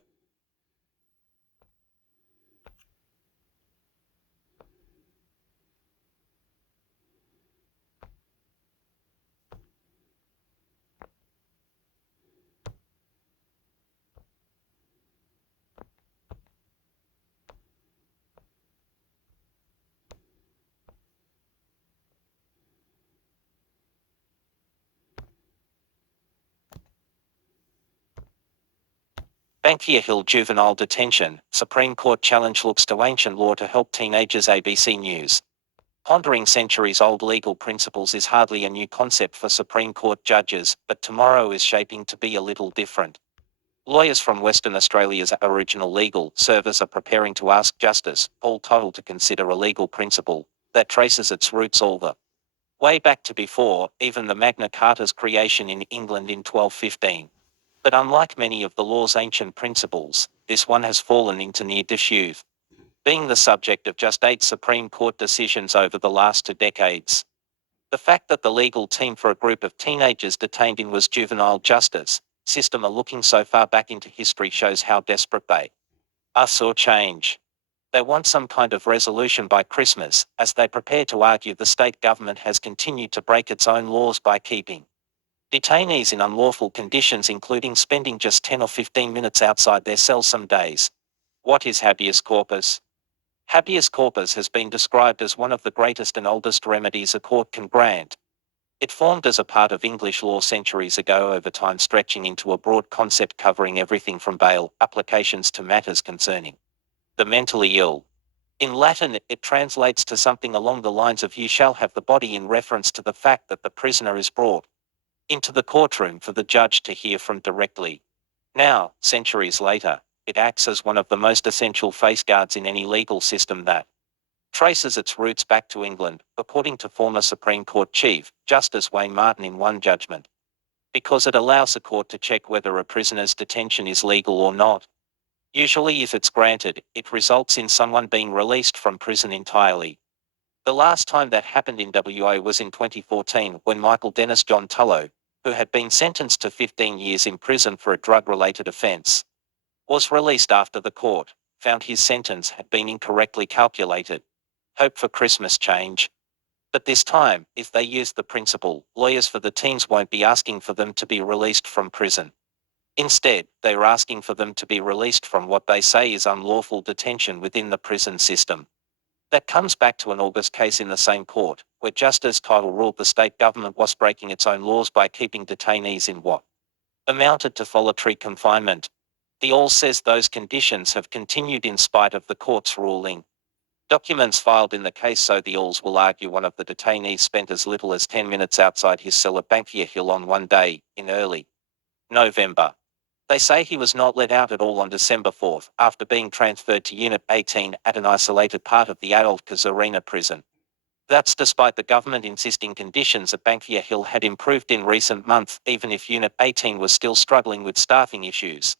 Banksia Hill juvenile detention, Supreme Court challenge looks to ancient law to help teenagers. ABC News. Pondering centuries-old legal principles is hardly a new concept for Supreme Court judges, but tomorrow is shaping to be a little different. Lawyers from Western Australia's Aboriginal Legal Service are preparing to ask Justice Paul Tuttle to consider a legal principle that traces its roots all the way back to before even the Magna Carta's creation in England in 1215. But unlike many of the law's ancient principles, this one has fallen into near disuse, being the subject of just 8 Supreme Court decisions over the last 2 decades. The fact that the legal team for a group of teenagers detained in was juvenile justice system are looking so far back into history shows how desperate they are for change. They want some kind of resolution by Christmas, as they prepare to argue the state government has continued to break its own laws by keeping detainees in unlawful conditions, including spending just 10 or 15 minutes outside their cell some days. What is habeas corpus? Habeas corpus has been described as one of the greatest and oldest remedies a court can grant. It formed as a part of English law centuries ago, over time stretching into a broad concept covering everything from bail applications to matters concerning the mentally ill. In Latin, it translates to something along the lines of "you shall have the body," in reference to the fact that the prisoner is brought into the courtroom for the judge to hear from directly. Now, centuries later, it acts as one of the most essential safeguards in any legal system that traces its roots back to England, according to former Supreme Court Chief Justice Wayne Martin in one judgment, because it allows the court to check whether a prisoner's detention is legal or not. Usually, if it's granted, it results in someone being released from prison entirely. The last time that happened in WA was in 2014, when Michael Dennis John Tullow, who had been sentenced to 15 years in prison for a drug-related offence, was released after the court found his sentence had been incorrectly calculated. Hope for Christmas change. But this time, if they use the principle, lawyers for the teens won't be asking for them to be released from prison. Instead, they are asking for them to be released from what they say is unlawful detention within the prison system. That comes back to an August case in the same court, where Justice Title ruled the state government was breaking its own laws by keeping detainees in what amounted to solitary confinement. The All says those conditions have continued in spite of the court's ruling. Documents filed in the case so the Alls will argue one of the detainees spent as little as 10 minutes outside his cell at Banksia Hill on one day, in early November. They say he was not let out at all on December 4, after being transferred to Unit 18 at an isolated part of the adult Kazarina prison. That's despite the government insisting conditions at Banksia Hill had improved in recent months, even if Unit 18 was still struggling with staffing issues.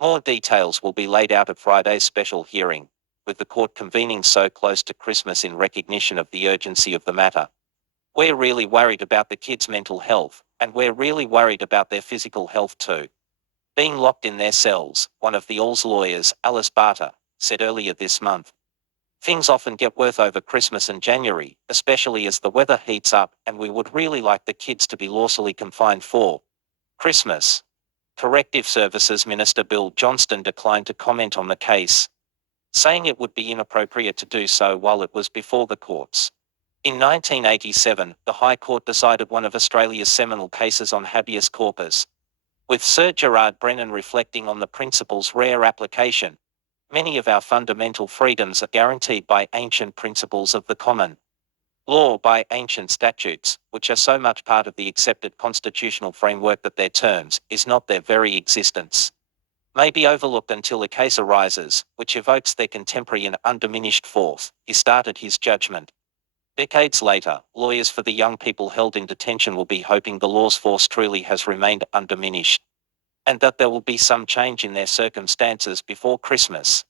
More details will be laid out at Friday's special hearing, with the court convening so close to Christmas in recognition of the urgency of the matter. We're really worried about the kids' mental health, and we're really worried about their physical health too. Being locked in their cells, one of the Alls lawyers, Alice Barter, said earlier this month. Things often get worse over Christmas and January, especially as the weather heats up, and we would really like the kids to be lawfully confined for Christmas. Corrective Services Minister Bill Johnston declined to comment on the case, saying it would be inappropriate to do so while it was before the courts. In 1987, the High Court decided one of Australia's seminal cases on habeas corpus, with Sir Gerard Brennan reflecting on the principle's rare application. Many of our fundamental freedoms are guaranteed by ancient principles of the common law, by ancient statutes, which are so much part of the accepted constitutional framework that their terms, is not their very existence, may be overlooked until a case arises, which evokes their contemporary and undiminished force. He started his judgment. Decades later, lawyers for the young people held in detention will be hoping the law's force truly has remained undiminished, and that there will be some change in their circumstances before Christmas.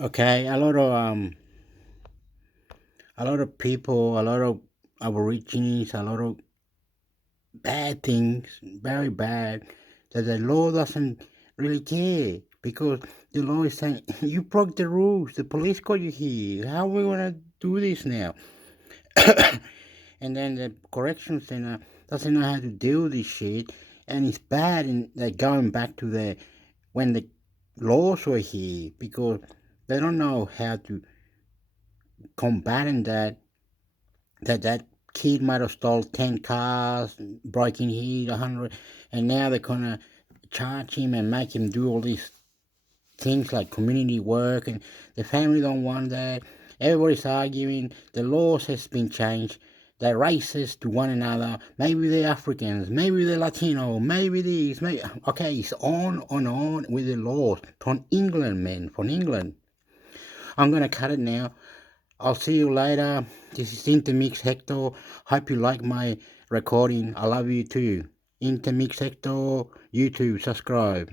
Okay, a lot of people, a lot of Aborigines, a lot of bad things, very bad, that the law doesn't really care, because the law is saying, you broke the rules, the police got you here, how are we gonna do this now? And then the correction center doesn't know how to deal with this shit, and it's bad in like going back to the when the laws were here, because they don't know how to combat that kid might have stole 10 cars, broke in here 100, and now they're gonna charge him and make him do all these things like community work, and the family don't want that. Everybody's arguing. The laws has been changed. They're racist to one another. Maybe they're Africans. Maybe they're Latino. Maybe this. Maybe okay. It's on and on with the laws from England, man. From England. I'm gonna cut it now. I'll see you later. This is Intermix Hector. Hope you like my recording. I love you too. Intermix Hector. YouTube. Subscribe.